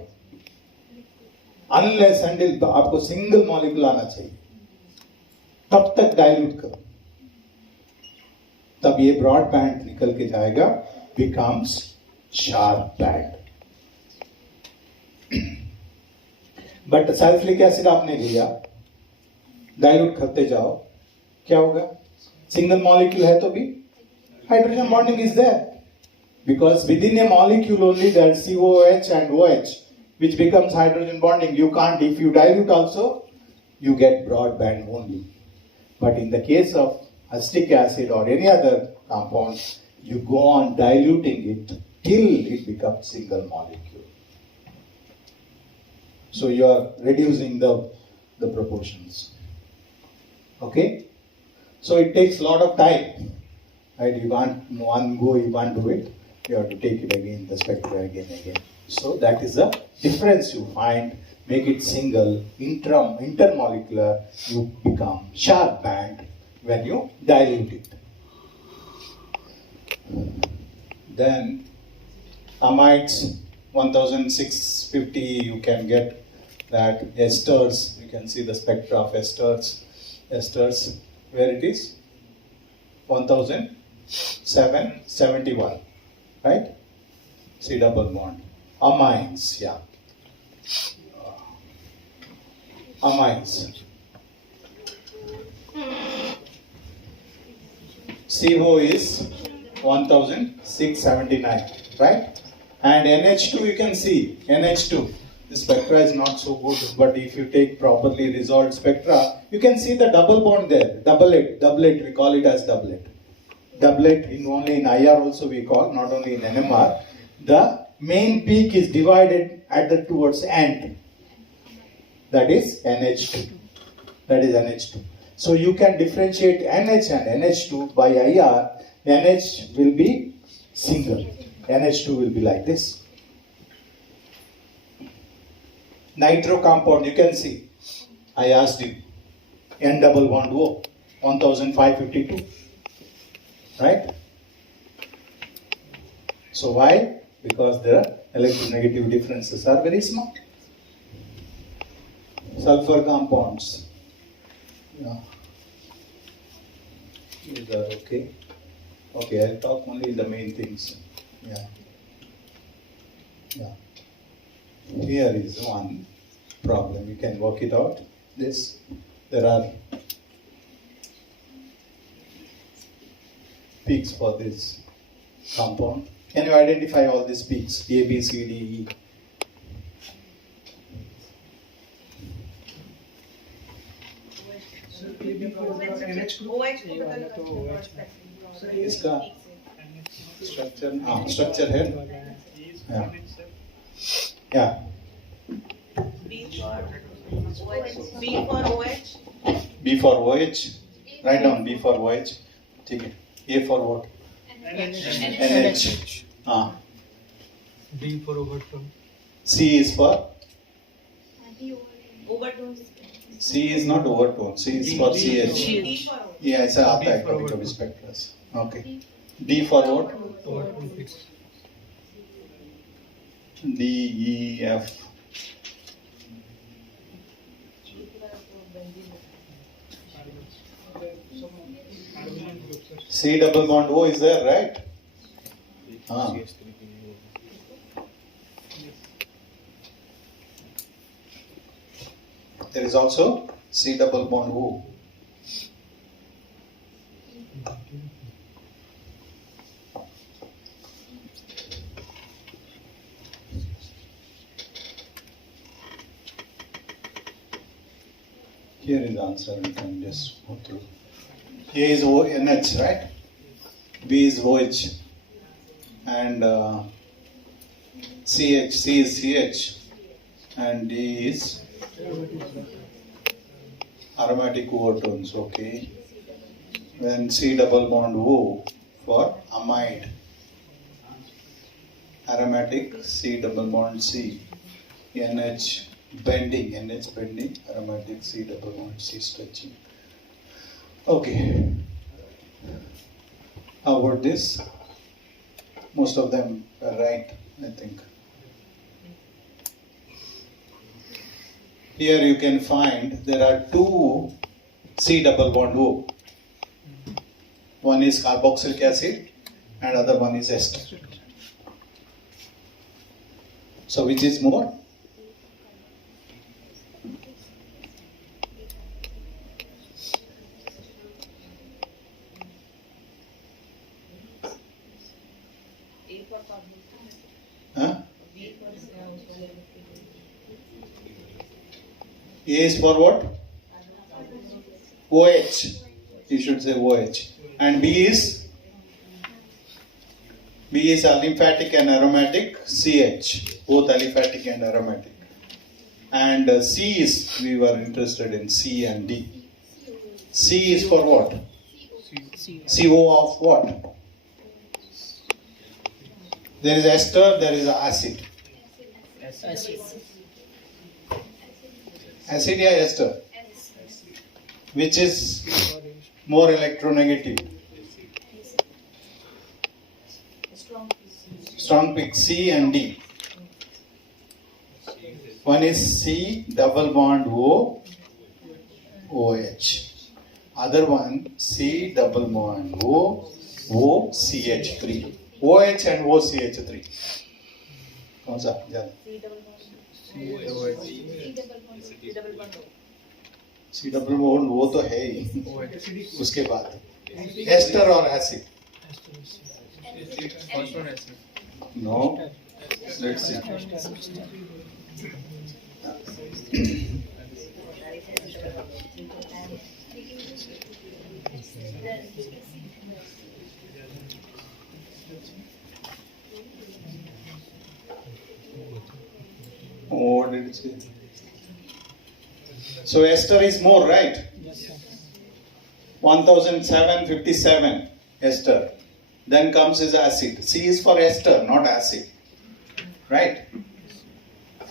Unless until आपको single molecule आना चाहिए. तब तक डाइल्यूट करो. तब ये ब्रॉड बैंड निकल के जाएगा, becomes sharp band. But sulphuric acid आपने लिया, डाइल्यूट करते जाओ, क्या होगा? सिंगल मॉलिक्यूल है तो भी hydrogen bonding is there, because within a molecule only there COH and OH which becomes hydrogen bonding. You can't, if you dilute also, you get broad band only. But in the case of acetic acid or any other compound, you go on diluting it till it becomes single molecule. So you are reducing the proportions. Okay? So it takes a lot of time. Right? You can't one go, you can't do it. You have to take it again, the spectra again. So that is the difference you find. Make it single, intermolecular, you become sharp band when you dilute it. Then amides 1650, you can get that. Esters, you can see the spectra of esters, where it is 1771, right? C double bond. Amines, yeah. Amines. CO is 1679, right? And NH2, you can see NH2. The spectra is not so good, but if you take properly resolved spectra, you can see the double bond there. Doublet, we call it as doublet. Doublet only in IR also we call, not only in NMR. The main peak is divided at the towards end. That is NH2. That is NH2. So you can differentiate NH and NH2 by IR. NH will be single. NH2 will be like this. Nitro compound, you can see. I asked you. N double bond O, 1552. Right? So why? Because the electronegative differences are very small. Sulfur compounds. Yeah. These are okay. Okay, I'll talk only the main things. Yeah. Yeah. Here is one problem. You can work it out. There are peaks for this compound. Can you identify all these peaks? A, B, C, D, E. इसका structure है. Yeah. B for OH. B for OH. Write down B for OH. ठीक है. A for what? NH. D for overtone. C is for? Overtone. C is not overtone. C is for CH. D for Yeah, ऐसा आता है कभी कभी spectra. Okay. D for what? Overtone fix. D, E, F. C double bond O is there, right? There is also C double bond O. Here is the answer, we can just go through. A is NH, right? B is OH. And CH, C is CH. And D is aromatic overtones, okay. Then C double bond O for amide. Aromatic, C double bond C. NH bending, NH bending, aromatic, C double bond C stretching. Okay. How about this? Most of them are right, I think. Here you can find there are two C double bond O. One is carboxylic acid and other one is ester. So which is more? Huh? A is for what? OH. You should say OH. And B is aliphatic and aromatic CH. Both aliphatic and aromatic. And C is, we were interested in C and D. C is for what? CO of what? There is ester, there is acid. Acid or ester? Which is more electronegative? Strong pick C and D. One is C double bond O, OH. Other one C double bond O, OCH3. OH and OCH3. कौन सा ज्यादा? C double bond वो तो है ही. उसके बाद ester और acid. First one acid. No. Let's see. What did it say? So ester is more, right? 1757 ester. Then comes is acid. C is for ester, not acid. Right?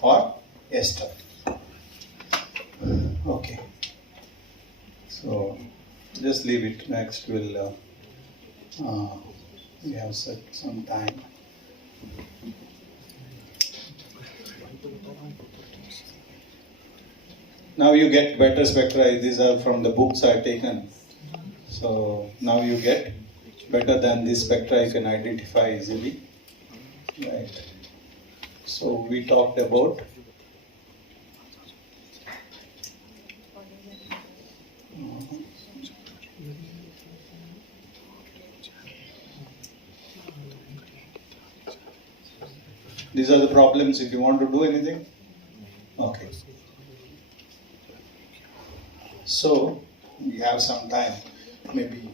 For ester. Okay. So just leave it. Next we'll we have set some time. Now you get better spectra. These are from the books I taken. So now you get better than this spectra. You can identify easily. Right. So we talked about these are the problems. If you want to do anything, okay. So we have some time. Maybe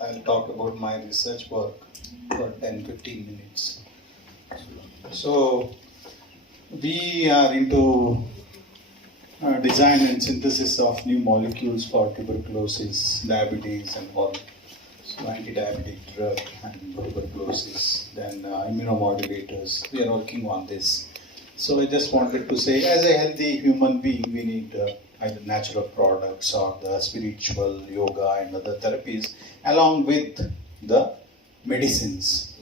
I'll talk about my research work for 10-15 minutes. So we are into design and synthesis of new molecules for tuberculosis, diabetes and all. So anti-diabetic drug and tuberculosis, then immunomodulators. We are working on this. So I just wanted to say, as a healthy human being, we need either natural products or the spiritual yoga and other therapies, along with the medicines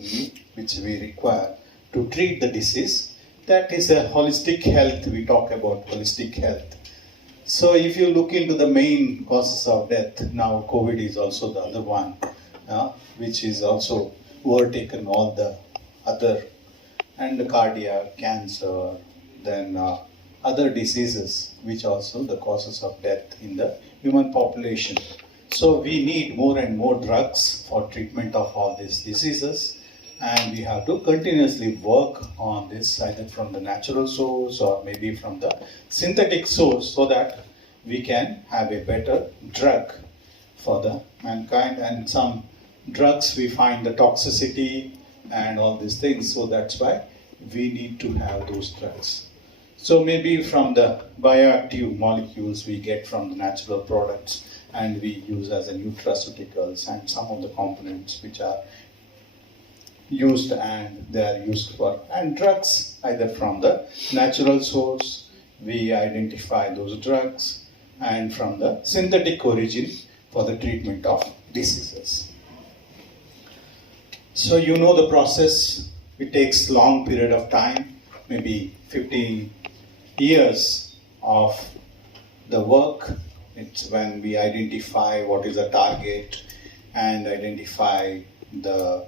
which we require to treat the disease. That is a holistic health. We talk about holistic health. So if you look into the main causes of death, now COVID is also the other one, which is also overtaken all the other, and the cardiac, cancer, then other diseases, which also the causes of death in the human population. So we need more and more drugs for treatment of all these diseases, and we have to continuously work on this either from the natural source or maybe from the synthetic source, so that we can have a better drug for the mankind. And some drugs we find the toxicity and all these things, so that's why we need to have those drugs. So maybe from the bioactive molecules we get from the natural products, and we use as a nutraceuticals, and some of the components which are used, and they are used for, and drugs either from the natural source we identify those drugs, and from the synthetic origin for the treatment of diseases. So you know the process. It takes long period of time, maybe 15 years of the work. It's when we identify what is the target and identify the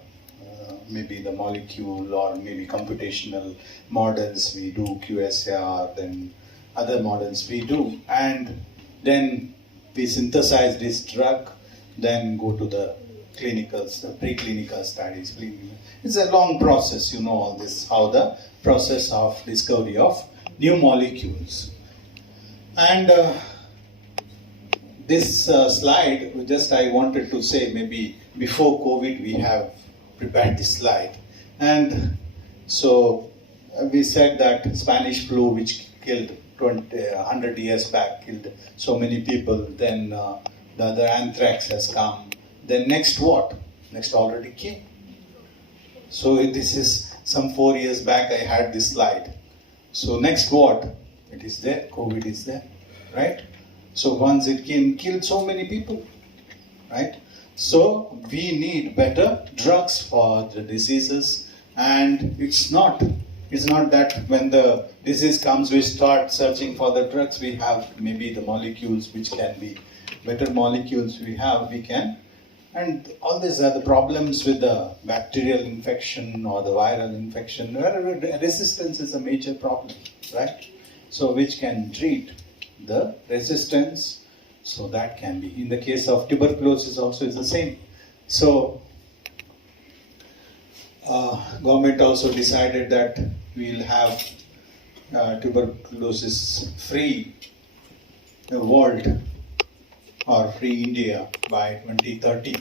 maybe the molecule, or maybe computational models we do, QSAR, then other models we do, and then we synthesize this drug, then go to the clinicals, the preclinical studies. It's a long process, you know all this, how the process of discovery of new molecules. And this slide, just I wanted to say, maybe before COVID we have prepared this slide. And so we said that Spanish flu, which killed 100 years back, killed so many people, then the other anthrax has come. Then next what? Next already came. So this is some 4 years back I had this slide. So next what? It is there, COVID is there, right? So once it came, killed so many people, right? So we need better drugs for the diseases, and it's not that when the disease comes we start searching for the drugs. We have maybe the molecules which can be better molecules we can. And all these are the problems with the bacterial infection or the viral infection. Resistance is a major problem, right? So which can treat the resistance, so that can be. In the case of tuberculosis also is the same. So government also decided that we'll have tuberculosis free world or free India by 2030.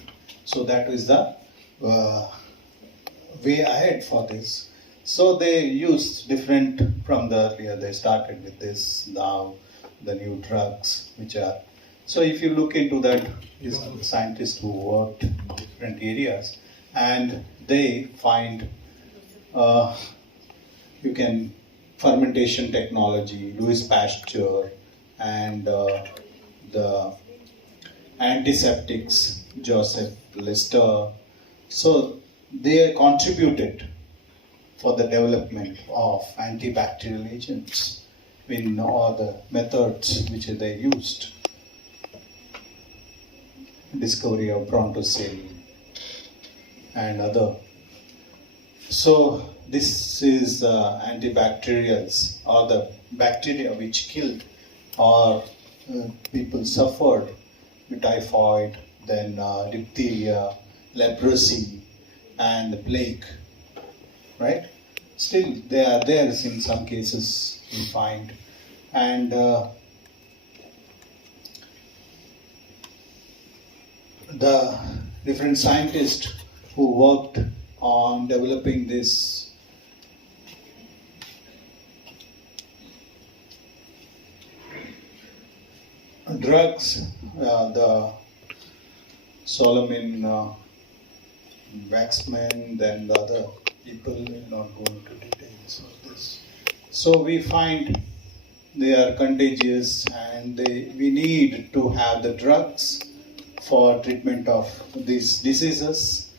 So that is the way ahead for this. So they used different from the earlier. They started with this, now the new drugs which are. So if you look into that, these are the scientists who worked in different areas, and they find you can fermentation technology, Louis Pasteur, and the antiseptics, Joseph Lister. So they contributed for the development of antibacterial agents in all the methods which they used. Discovery of Brontosil and other. So this is antibacterials, or the bacteria which killed or people suffered with typhoid, then diphtheria, leprosy, and plague, right? Still they are there in some cases we find. And the different scientists who worked on developing this drugs, the Solomon Waxman, then the other people will not go into details of this. So we find they are contagious and we need to have the drugs for treatment of these diseases.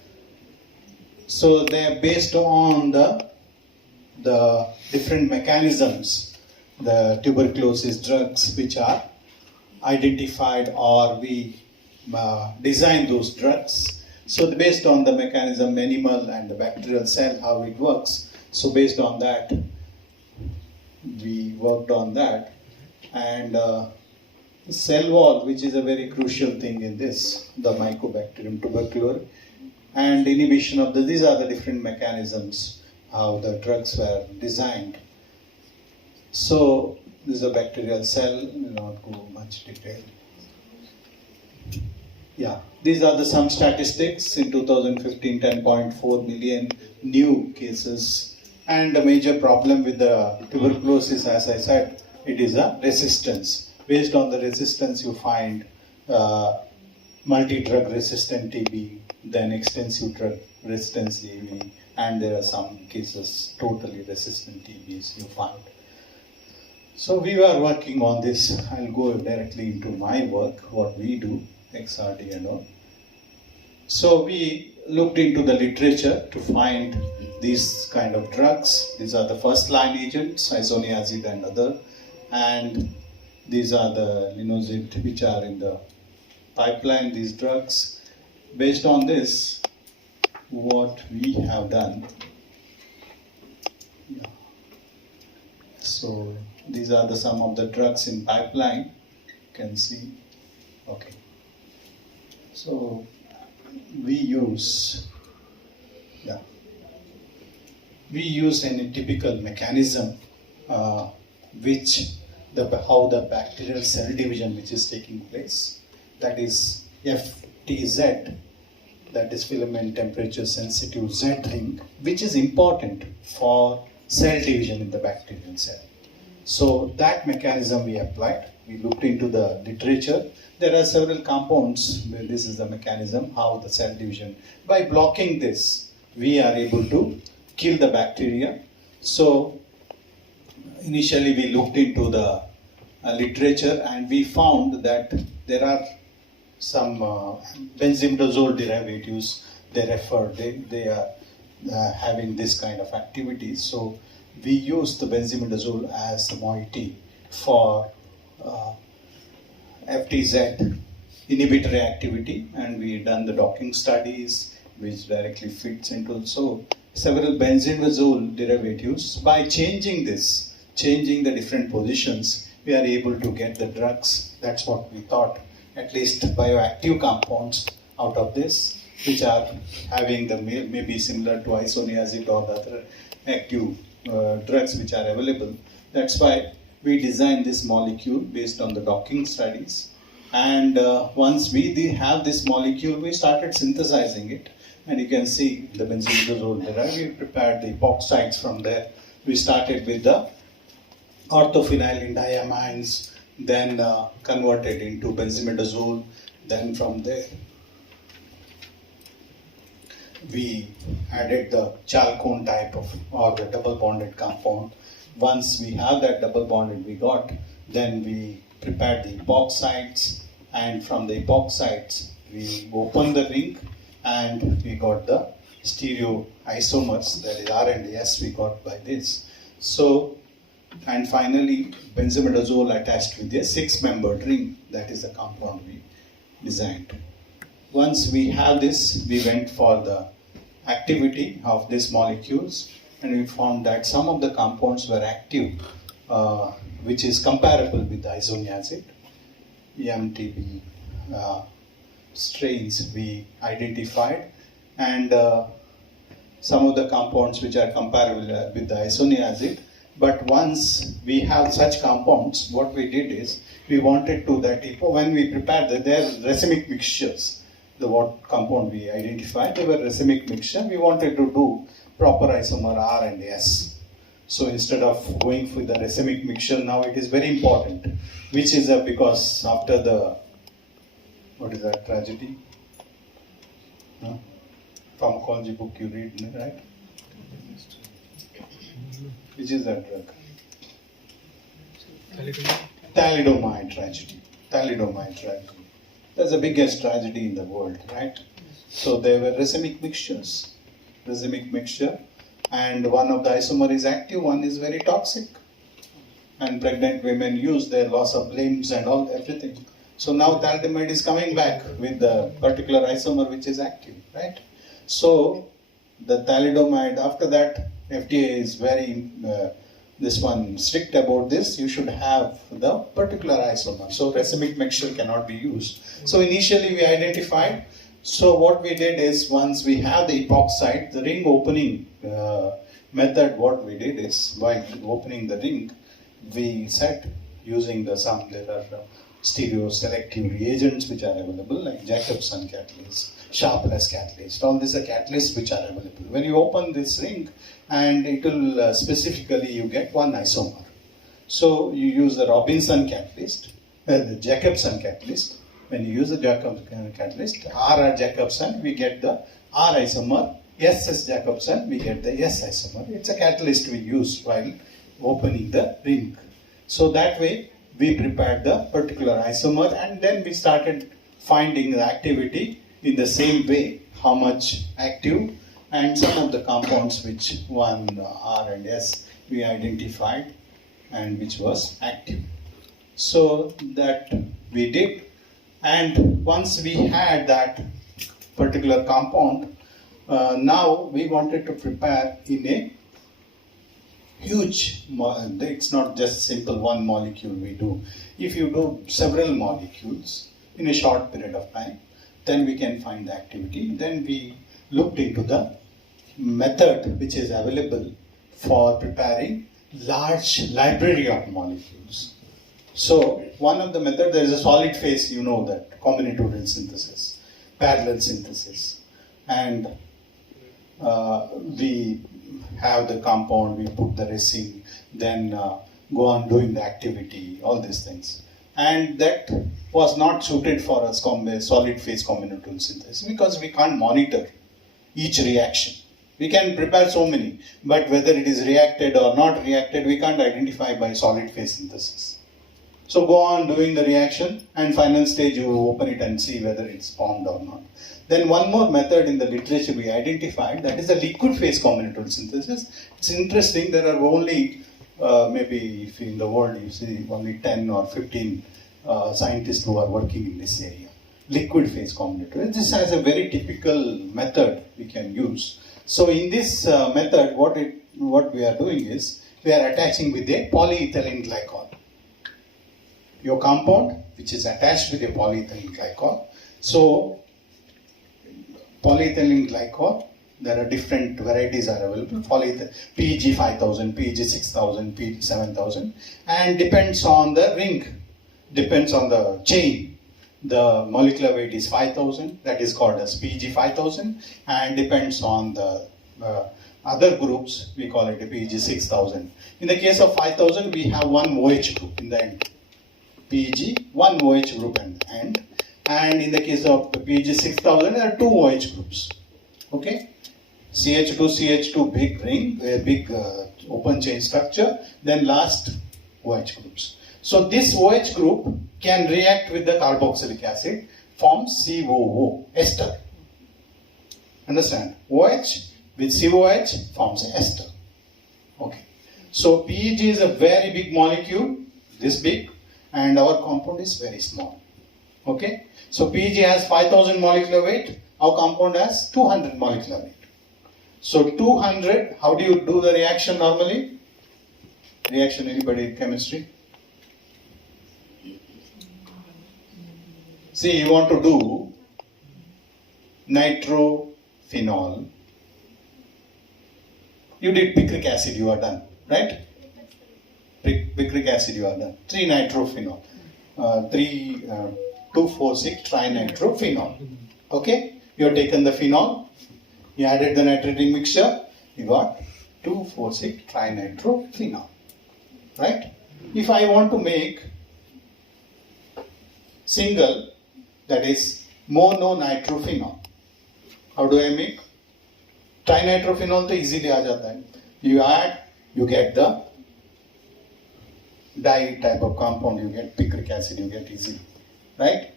So they are based on the different mechanisms, the tuberculosis drugs which are identified, or we design those drugs. So based on the mechanism, animal and the bacterial cell, how it works. So based on that, we worked on that. And cell wall, which is a very crucial thing in this, the Mycobacterium tuberculosis, and inhibition of these are the different mechanisms how the drugs were designed. So this is a bacterial cell, will not go much detail. Yeah, these are some statistics. In 2015, 10.4 million new cases. And the major problem with the tuberculosis, as I said, it is a resistance. Based on the resistance, you find multi-drug resistant TB, then extensive drug resistance TB, and there are some cases totally resistant TBs you find. So we were working on this. I'll go directly into my work, what we do, XRD and all. So we looked into the literature to find these kind of drugs. These are the first line agents, isoniazid and other, and these are the linezolid which are in the pipeline, these drugs. Based on this, what we have done, yeah. So these are some of the drugs in pipeline, you can see. Okay. So we use any typical mechanism which how the bacterial cell division which is taking place, that is FTZ, that is filament temperature sensitive Z ring, which is important for cell division in the bacterial cell. So that mechanism we applied. We looked into the literature. There are several compounds where this is the mechanism, how the cell division. By blocking this, we are able to kill the bacteria. So initially we looked into the literature and we found that there are some benzimidazole derivatives, they are having this kind of activity. So we use the benzimidazole as the moiety for FTZ inhibitory activity, and we done the docking studies which directly fits into several benzimidazole derivatives. By changing the different positions, we are able to get the drugs. That's what we thought, at least bioactive compounds out of this, which are having the maybe similar to isoniazid or the other active drugs which are available. That's why we designed this molecule based on the docking studies. And once we have this molecule, we started synthesizing it. And you can see the benzimidazole derived. We prepared the epoxides from there. We started with the orthophenylene diamines, then converted into benzimidazole. Then from there, we added the chalcone type or the double bonded compound. Once we have that double bonded we got, then we prepared the epoxides, and from the epoxides we opened the ring and we got the stereoisomers, that is R and S we got by this. So, and finally benzimidazole attached with a 6-membered ring, that is the compound we designed. Once we have this, we went for the activity of these molecules, and we found that some of the compounds were active, which is comparable with the isoniazid. EMTB strains we identified, and some of the compounds which are comparable with the isoniazid. But once we have such compounds, what we did is we wanted to when we prepared their racemic mixtures, what compound we identified, they were racemic mixture. We wanted to do proper isomer R and S. So instead of going for the racemic mixture, now it is very important, which is because after the, what is that tragedy? pharmacology book you read, right? Which is that drug? Thalidomide tragedy. Thalidomide tragedy. That's the biggest tragedy in the world, right? So there were racemic mixtures. Racemic mixture. And one of the isomer is active, one is very toxic. And pregnant women use their loss of limbs and all everything. So now thalidomide is coming back with the particular isomer which is active, right? So the thalidomide, after that, FDA is very strict about this. You should have the particular isomer. So racemic mixture cannot be used. So initially we identified. So what we did is, once we have the epoxide, the ring opening method, what we did is, while opening the ring, we said using there are stereo selective reagents which are available, like Jacobson catalyst, Sharpless catalyst. All these are catalysts which are available. When you open this ring, and it will specifically you get one isomer. So you use the Robinson catalyst, the Jacobson catalyst. When you use the Jacobson catalyst, R Jacobson, we get the R isomer. S Jacobson, we get the S isomer. It's a catalyst we use while opening the ring. So that way we prepared the particular isomer, and then we started finding the activity in the same way, how much active, and some of the compounds which one R and S we identified and which was active. So that we did, and once we had that particular compound, now we wanted to prepare in a huge, it's not just simple one molecule we do. If you do several molecules in a short period of time, then we can find the activity. Then we looked into the method which is available for preparing large library of molecules. So one of the methods, there is a solid phase, you know that, combinatorial synthesis, parallel synthesis, and we have the compound, we put the resin, then go on doing the activity, all these things. And that was not suited for us solid phase combinatorial synthesis, because we can't monitor each reaction. We can prepare so many, but whether it is reacted or not reacted, we can't identify by solid phase synthesis. So go on doing the reaction, and final stage you open it and see whether it's formed or not. Then one more method in the literature we identified, that is the liquid phase combinatorial synthesis. It's interesting, there are only, maybe if in the world you see only 10 or 15 scientists who are working in this area. Liquid phase combinatorial. This has a very typical method we can use. So in this method, what we are doing is, we are attaching with a polyethylene glycol. Your compound, which is attached with a polyethylene glycol. So polyethylene glycol, there are different varieties are available. PEG 5000, PEG 6000, PEG 7000, and depends on the ring, depends on the chain. The molecular weight is 5000, that is called as PEG 5000, and depends on the other groups, we call it a PEG 6000. In the case of 5000, we have one OH group in the end. PEG, one OH group at the end. And in the case of the PEG 6000, there are two OH groups. Okay? CH2, CH2, big ring, a big open chain structure, then last OH groups. So this OH group can react with the carboxylic acid, forms COO, ester. Understand? OH with COH forms ester. Okay. So PEG is a very big molecule, this big, and our compound is very small. Okay? So PEG has 5000 molecular weight, our compound has 200 molecular weight. So 200, how do you do the reaction normally? Reaction, anybody in chemistry? See, you want to do nitrophenol. You did picric acid, you are done, right? Picric acid, you are done. 3-nitrophenol. 2,4,6 trinitrophenol. Okay? You have taken the phenol, you added the nitrogen mixture, you got 2,4,6 trinitrophenol. Right? If I want to make single, that is mononitrophenol, how do I make? Trinitrophenol तो easily आ जाता है. You add, you get the di type of compound, you get picric acid, you get easily, right?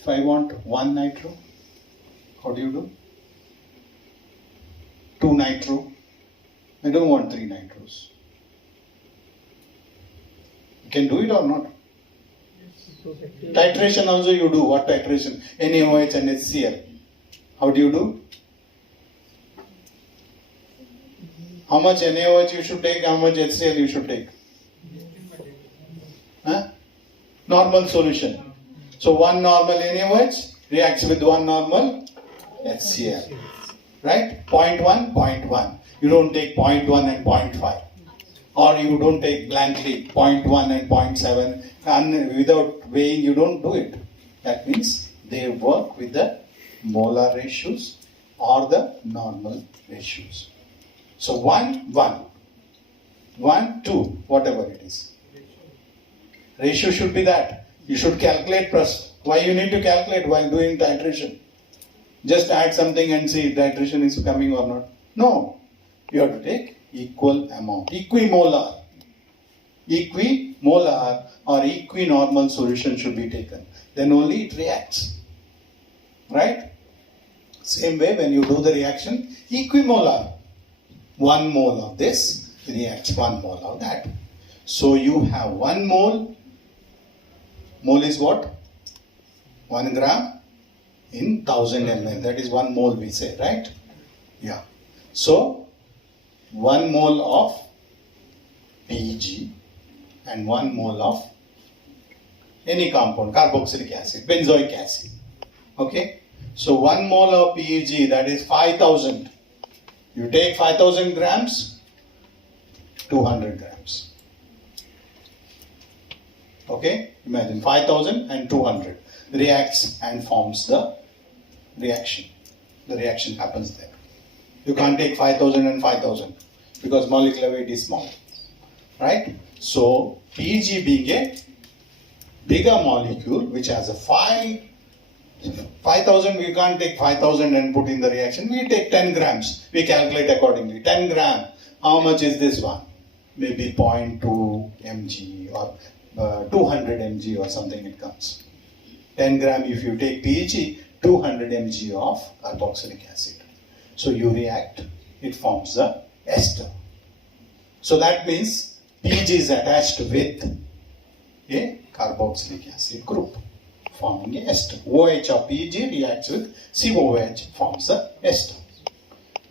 If I want 1 nitro, how do you do? 2 nitro. I don't want 3 nitros. You can do it or not? Titration also you do. What titration? NaOH and HCl. How do you do? How much NaOH you should take? How much HCl you should take? Huh? Normal solution. So 1 normal NaOH reacts with 1 normal HCl. Right? 0.1, 0.1. You don't take 0.1 and 0.5. Or you don't take blankly 0.1 and 0.7 and without weighing you don't do it. That means they work with the molar ratios or the normal ratios. So 1, 1. 1, 2, whatever it is. Ratio should be that. You should calculate first. Why you need to calculate while doing titration? Just add something and see if titration is coming or not. No. You have to take equal amount. Equimolar. Equimolar or equinormal solution should be taken. Then only it reacts. Right? Same way when you do the reaction, equimolar. 1 mole of this reacts 1 mole of that. So you have 1 mole. Mole is what? 1 gram in 1000 ml. That is 1 mole we say, right? Yeah. So 1 mole of PEG and 1 mole of any compound, carboxylic acid, benzoic acid. Okay? So 1 mole of PEG, that is 5000. You take 5000 grams, 200 grams. Okay? Imagine 5000 and 200 reacts and forms the reaction. The reaction happens there. You can't take 5000 and 5000 because molecular weight is small. Right? So PEG being a bigger molecule which has a 5000, we can't take 5000 and put in the reaction. We take 10 grams. We calculate accordingly. 10 gram. How much is this one? Maybe 0.2 mg or 200 mg or something it comes. 10 gram if you take PEG, 200 mg of carboxylic acid. So you react, it forms the ester. So that means PEG is attached with a carboxylic acid group, forming a ester. OH of PEG reacts with COOH, forms the ester.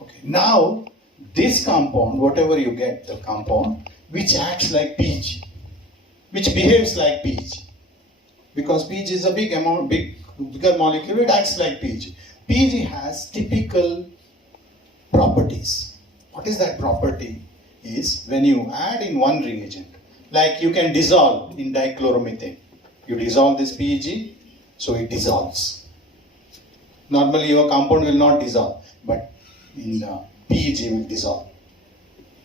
Okay. Now, this compound, whatever you get, the compound, which acts like PEG, which behaves like PEG, because PEG is a bigger molecule, it acts like PEG. PEG has typical properties. What is that property? Is when you add in one reagent, like you can dissolve in dichloromethane. You dissolve this PEG, so it dissolves. Normally your compound will not dissolve, but in the PEG will dissolve.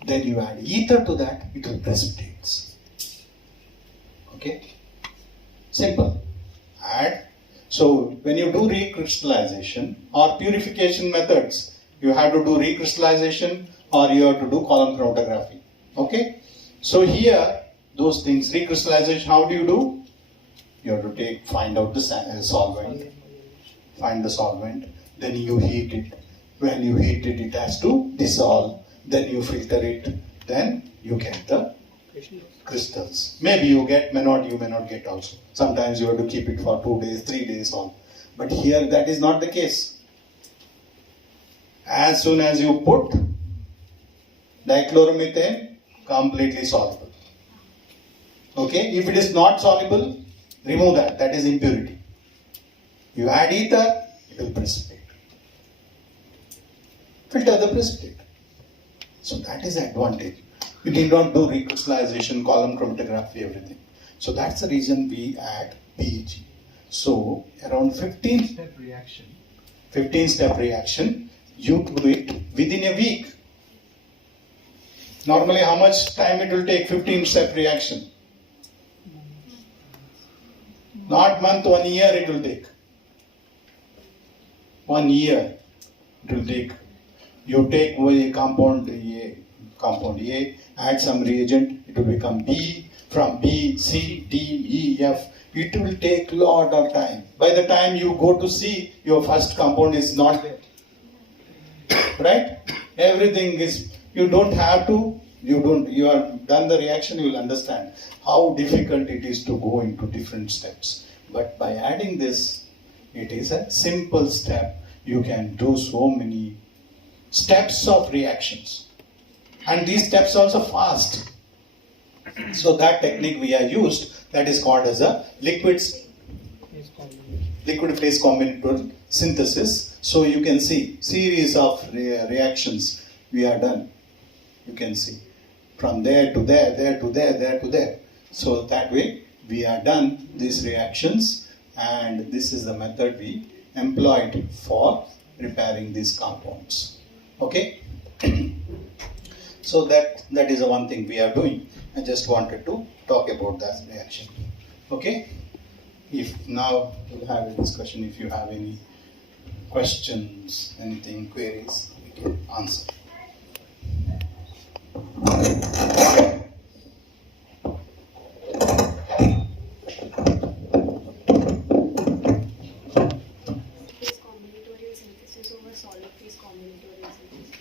Then you add ether to that, it will precipitate. Okay? Simple. Add. So when you do recrystallization or purification methods, you have to do recrystallization or you have to do column chromatography. Okay? So here, those things, recrystallization, how do you do? You have to find out the solvent. Find the solvent, then you heat it. When you heat it, it has to dissolve. Then you filter it. Then you get the crystals. Maybe you get, you may not get also. Sometimes you have to keep it for 2 days, 3 days on. But here that is not the case. As soon as you put dichloromethane, completely soluble. Okay, if it is not soluble, remove that. That is impurity. You add ether, it will precipitate. Filter the precipitate. So that is the advantage. You need not do recrystallization, column chromatography, everything. So that's the reason we add PEG. So around 15-step reaction, you do it within a week. Normally how much time it will take 15-step reaction? Not month, 1 year it will take. 1 year it will take You take away compound A, add some reagent, it will become B. From B, C, D, E, F. It will take lot of time. By the time you go to C, your first compound is not there. Right? Everything is, you don't have to, you have done the reaction, you will understand how difficult it is to go into different steps. But by adding this, it is a simple step. You can do so many steps of reactions. And these steps also fast. So that technique we have used, that is called as a liquid phase combinatorial synthesis. So you can see series of reactions we are done. You can see from there to there, there to there, there to there. So that way we are done these reactions, and this is the method we employed for preparing these compounds. Okay. So that is the one thing we are doing. I just wanted to talk about that reaction. Okay? If now we'll have a discussion, if you have any questions, anything, queries, we can answer. Phase combinatorial synthesis over solid phase combinatorial synthesis.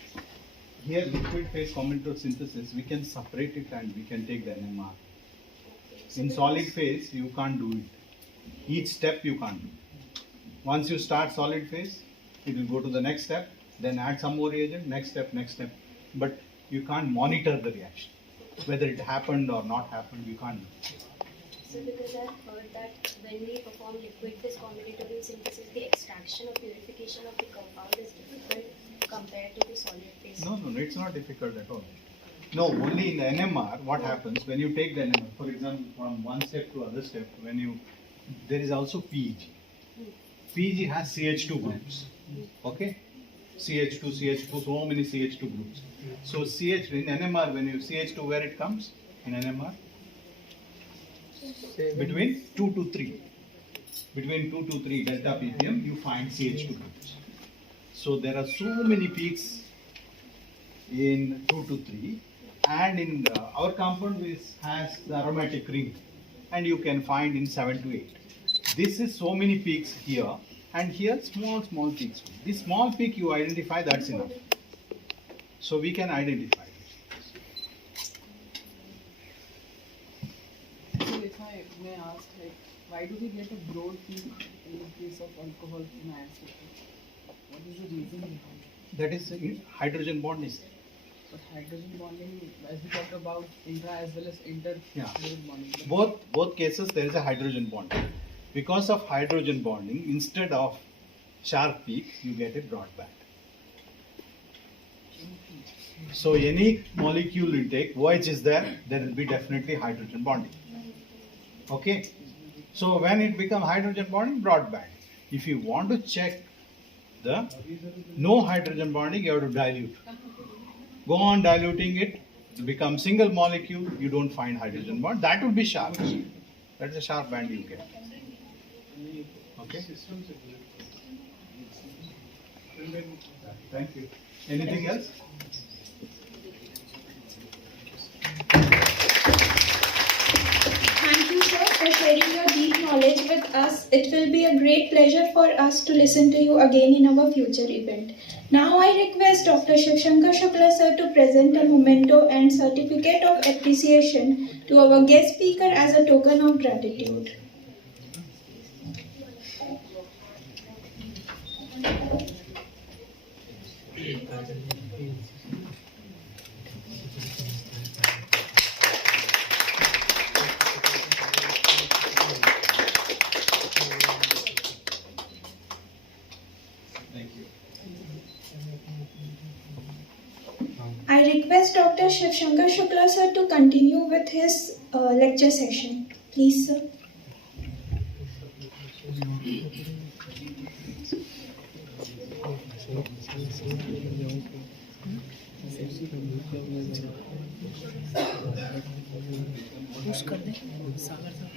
Here, liquid phase combinatorial synthesis, we can separate it and we can take the NMR. In solid phase, you can't do it. Each step you can't do. Once you start solid phase, it will go to the next step, then add some more reagent, next step. But you can't monitor the reaction. Whether it happened or not happened, you can't do. So because I've heard that when we perform liquid phase combinatorial synthesis, the extraction or purification of the compound is difficult compared to the solid phase. No, it's not difficult at all. No, only in the NMR, what happens when you take the NMR, for example, from one step to other step, there is also PEG. PEG has CH2 groups. Okay? CH2, so many CH2 groups. So CH in NMR, when you CH2, where it comes in NMR? Between 2 to 3. Between 2 to 3 delta ppm, you find CH2 groups. So there are so many peaks in 2 to 3, and in our compound has the aromatic ring, and you can find in 7 to 8. This is so many peaks here, and here small peaks. This small peak you identify, that's enough. So we can identify it. So if I may ask, like, why do we get a broad peak in the case of alcohol in ICT? What is the reason behind it? That is hydrogen bonding. But hydrogen bonding, as we talked about, intra as well as inter hydrogen bonding. Both cases there is a hydrogen bonding. Because of hydrogen bonding, instead of sharp peak, you get a broad band. So any molecule you take, OH is there will be definitely hydrogen bonding. Okay? So when it becomes hydrogen bonding, broad band. If you want to check the no hydrogen bonding, you have to dilute. Go on diluting it, it becomes single molecule, you don't find hydrogen bond. That would be sharp. That's a sharp band you get. Okay? Thank you. Anything else? Thank you, sir, for sharing your deep knowledge with us. It will be a great pleasure for us to listen to you again in our future event. Now I request Dr. Shivshankar Shukla sir to present a memento and certificate of appreciation to our guest speaker as a token of gratitude. I request Dr. Shivshankar Shukla sir to continue with his lecture session. Please, sir. Push कर दें सागर sir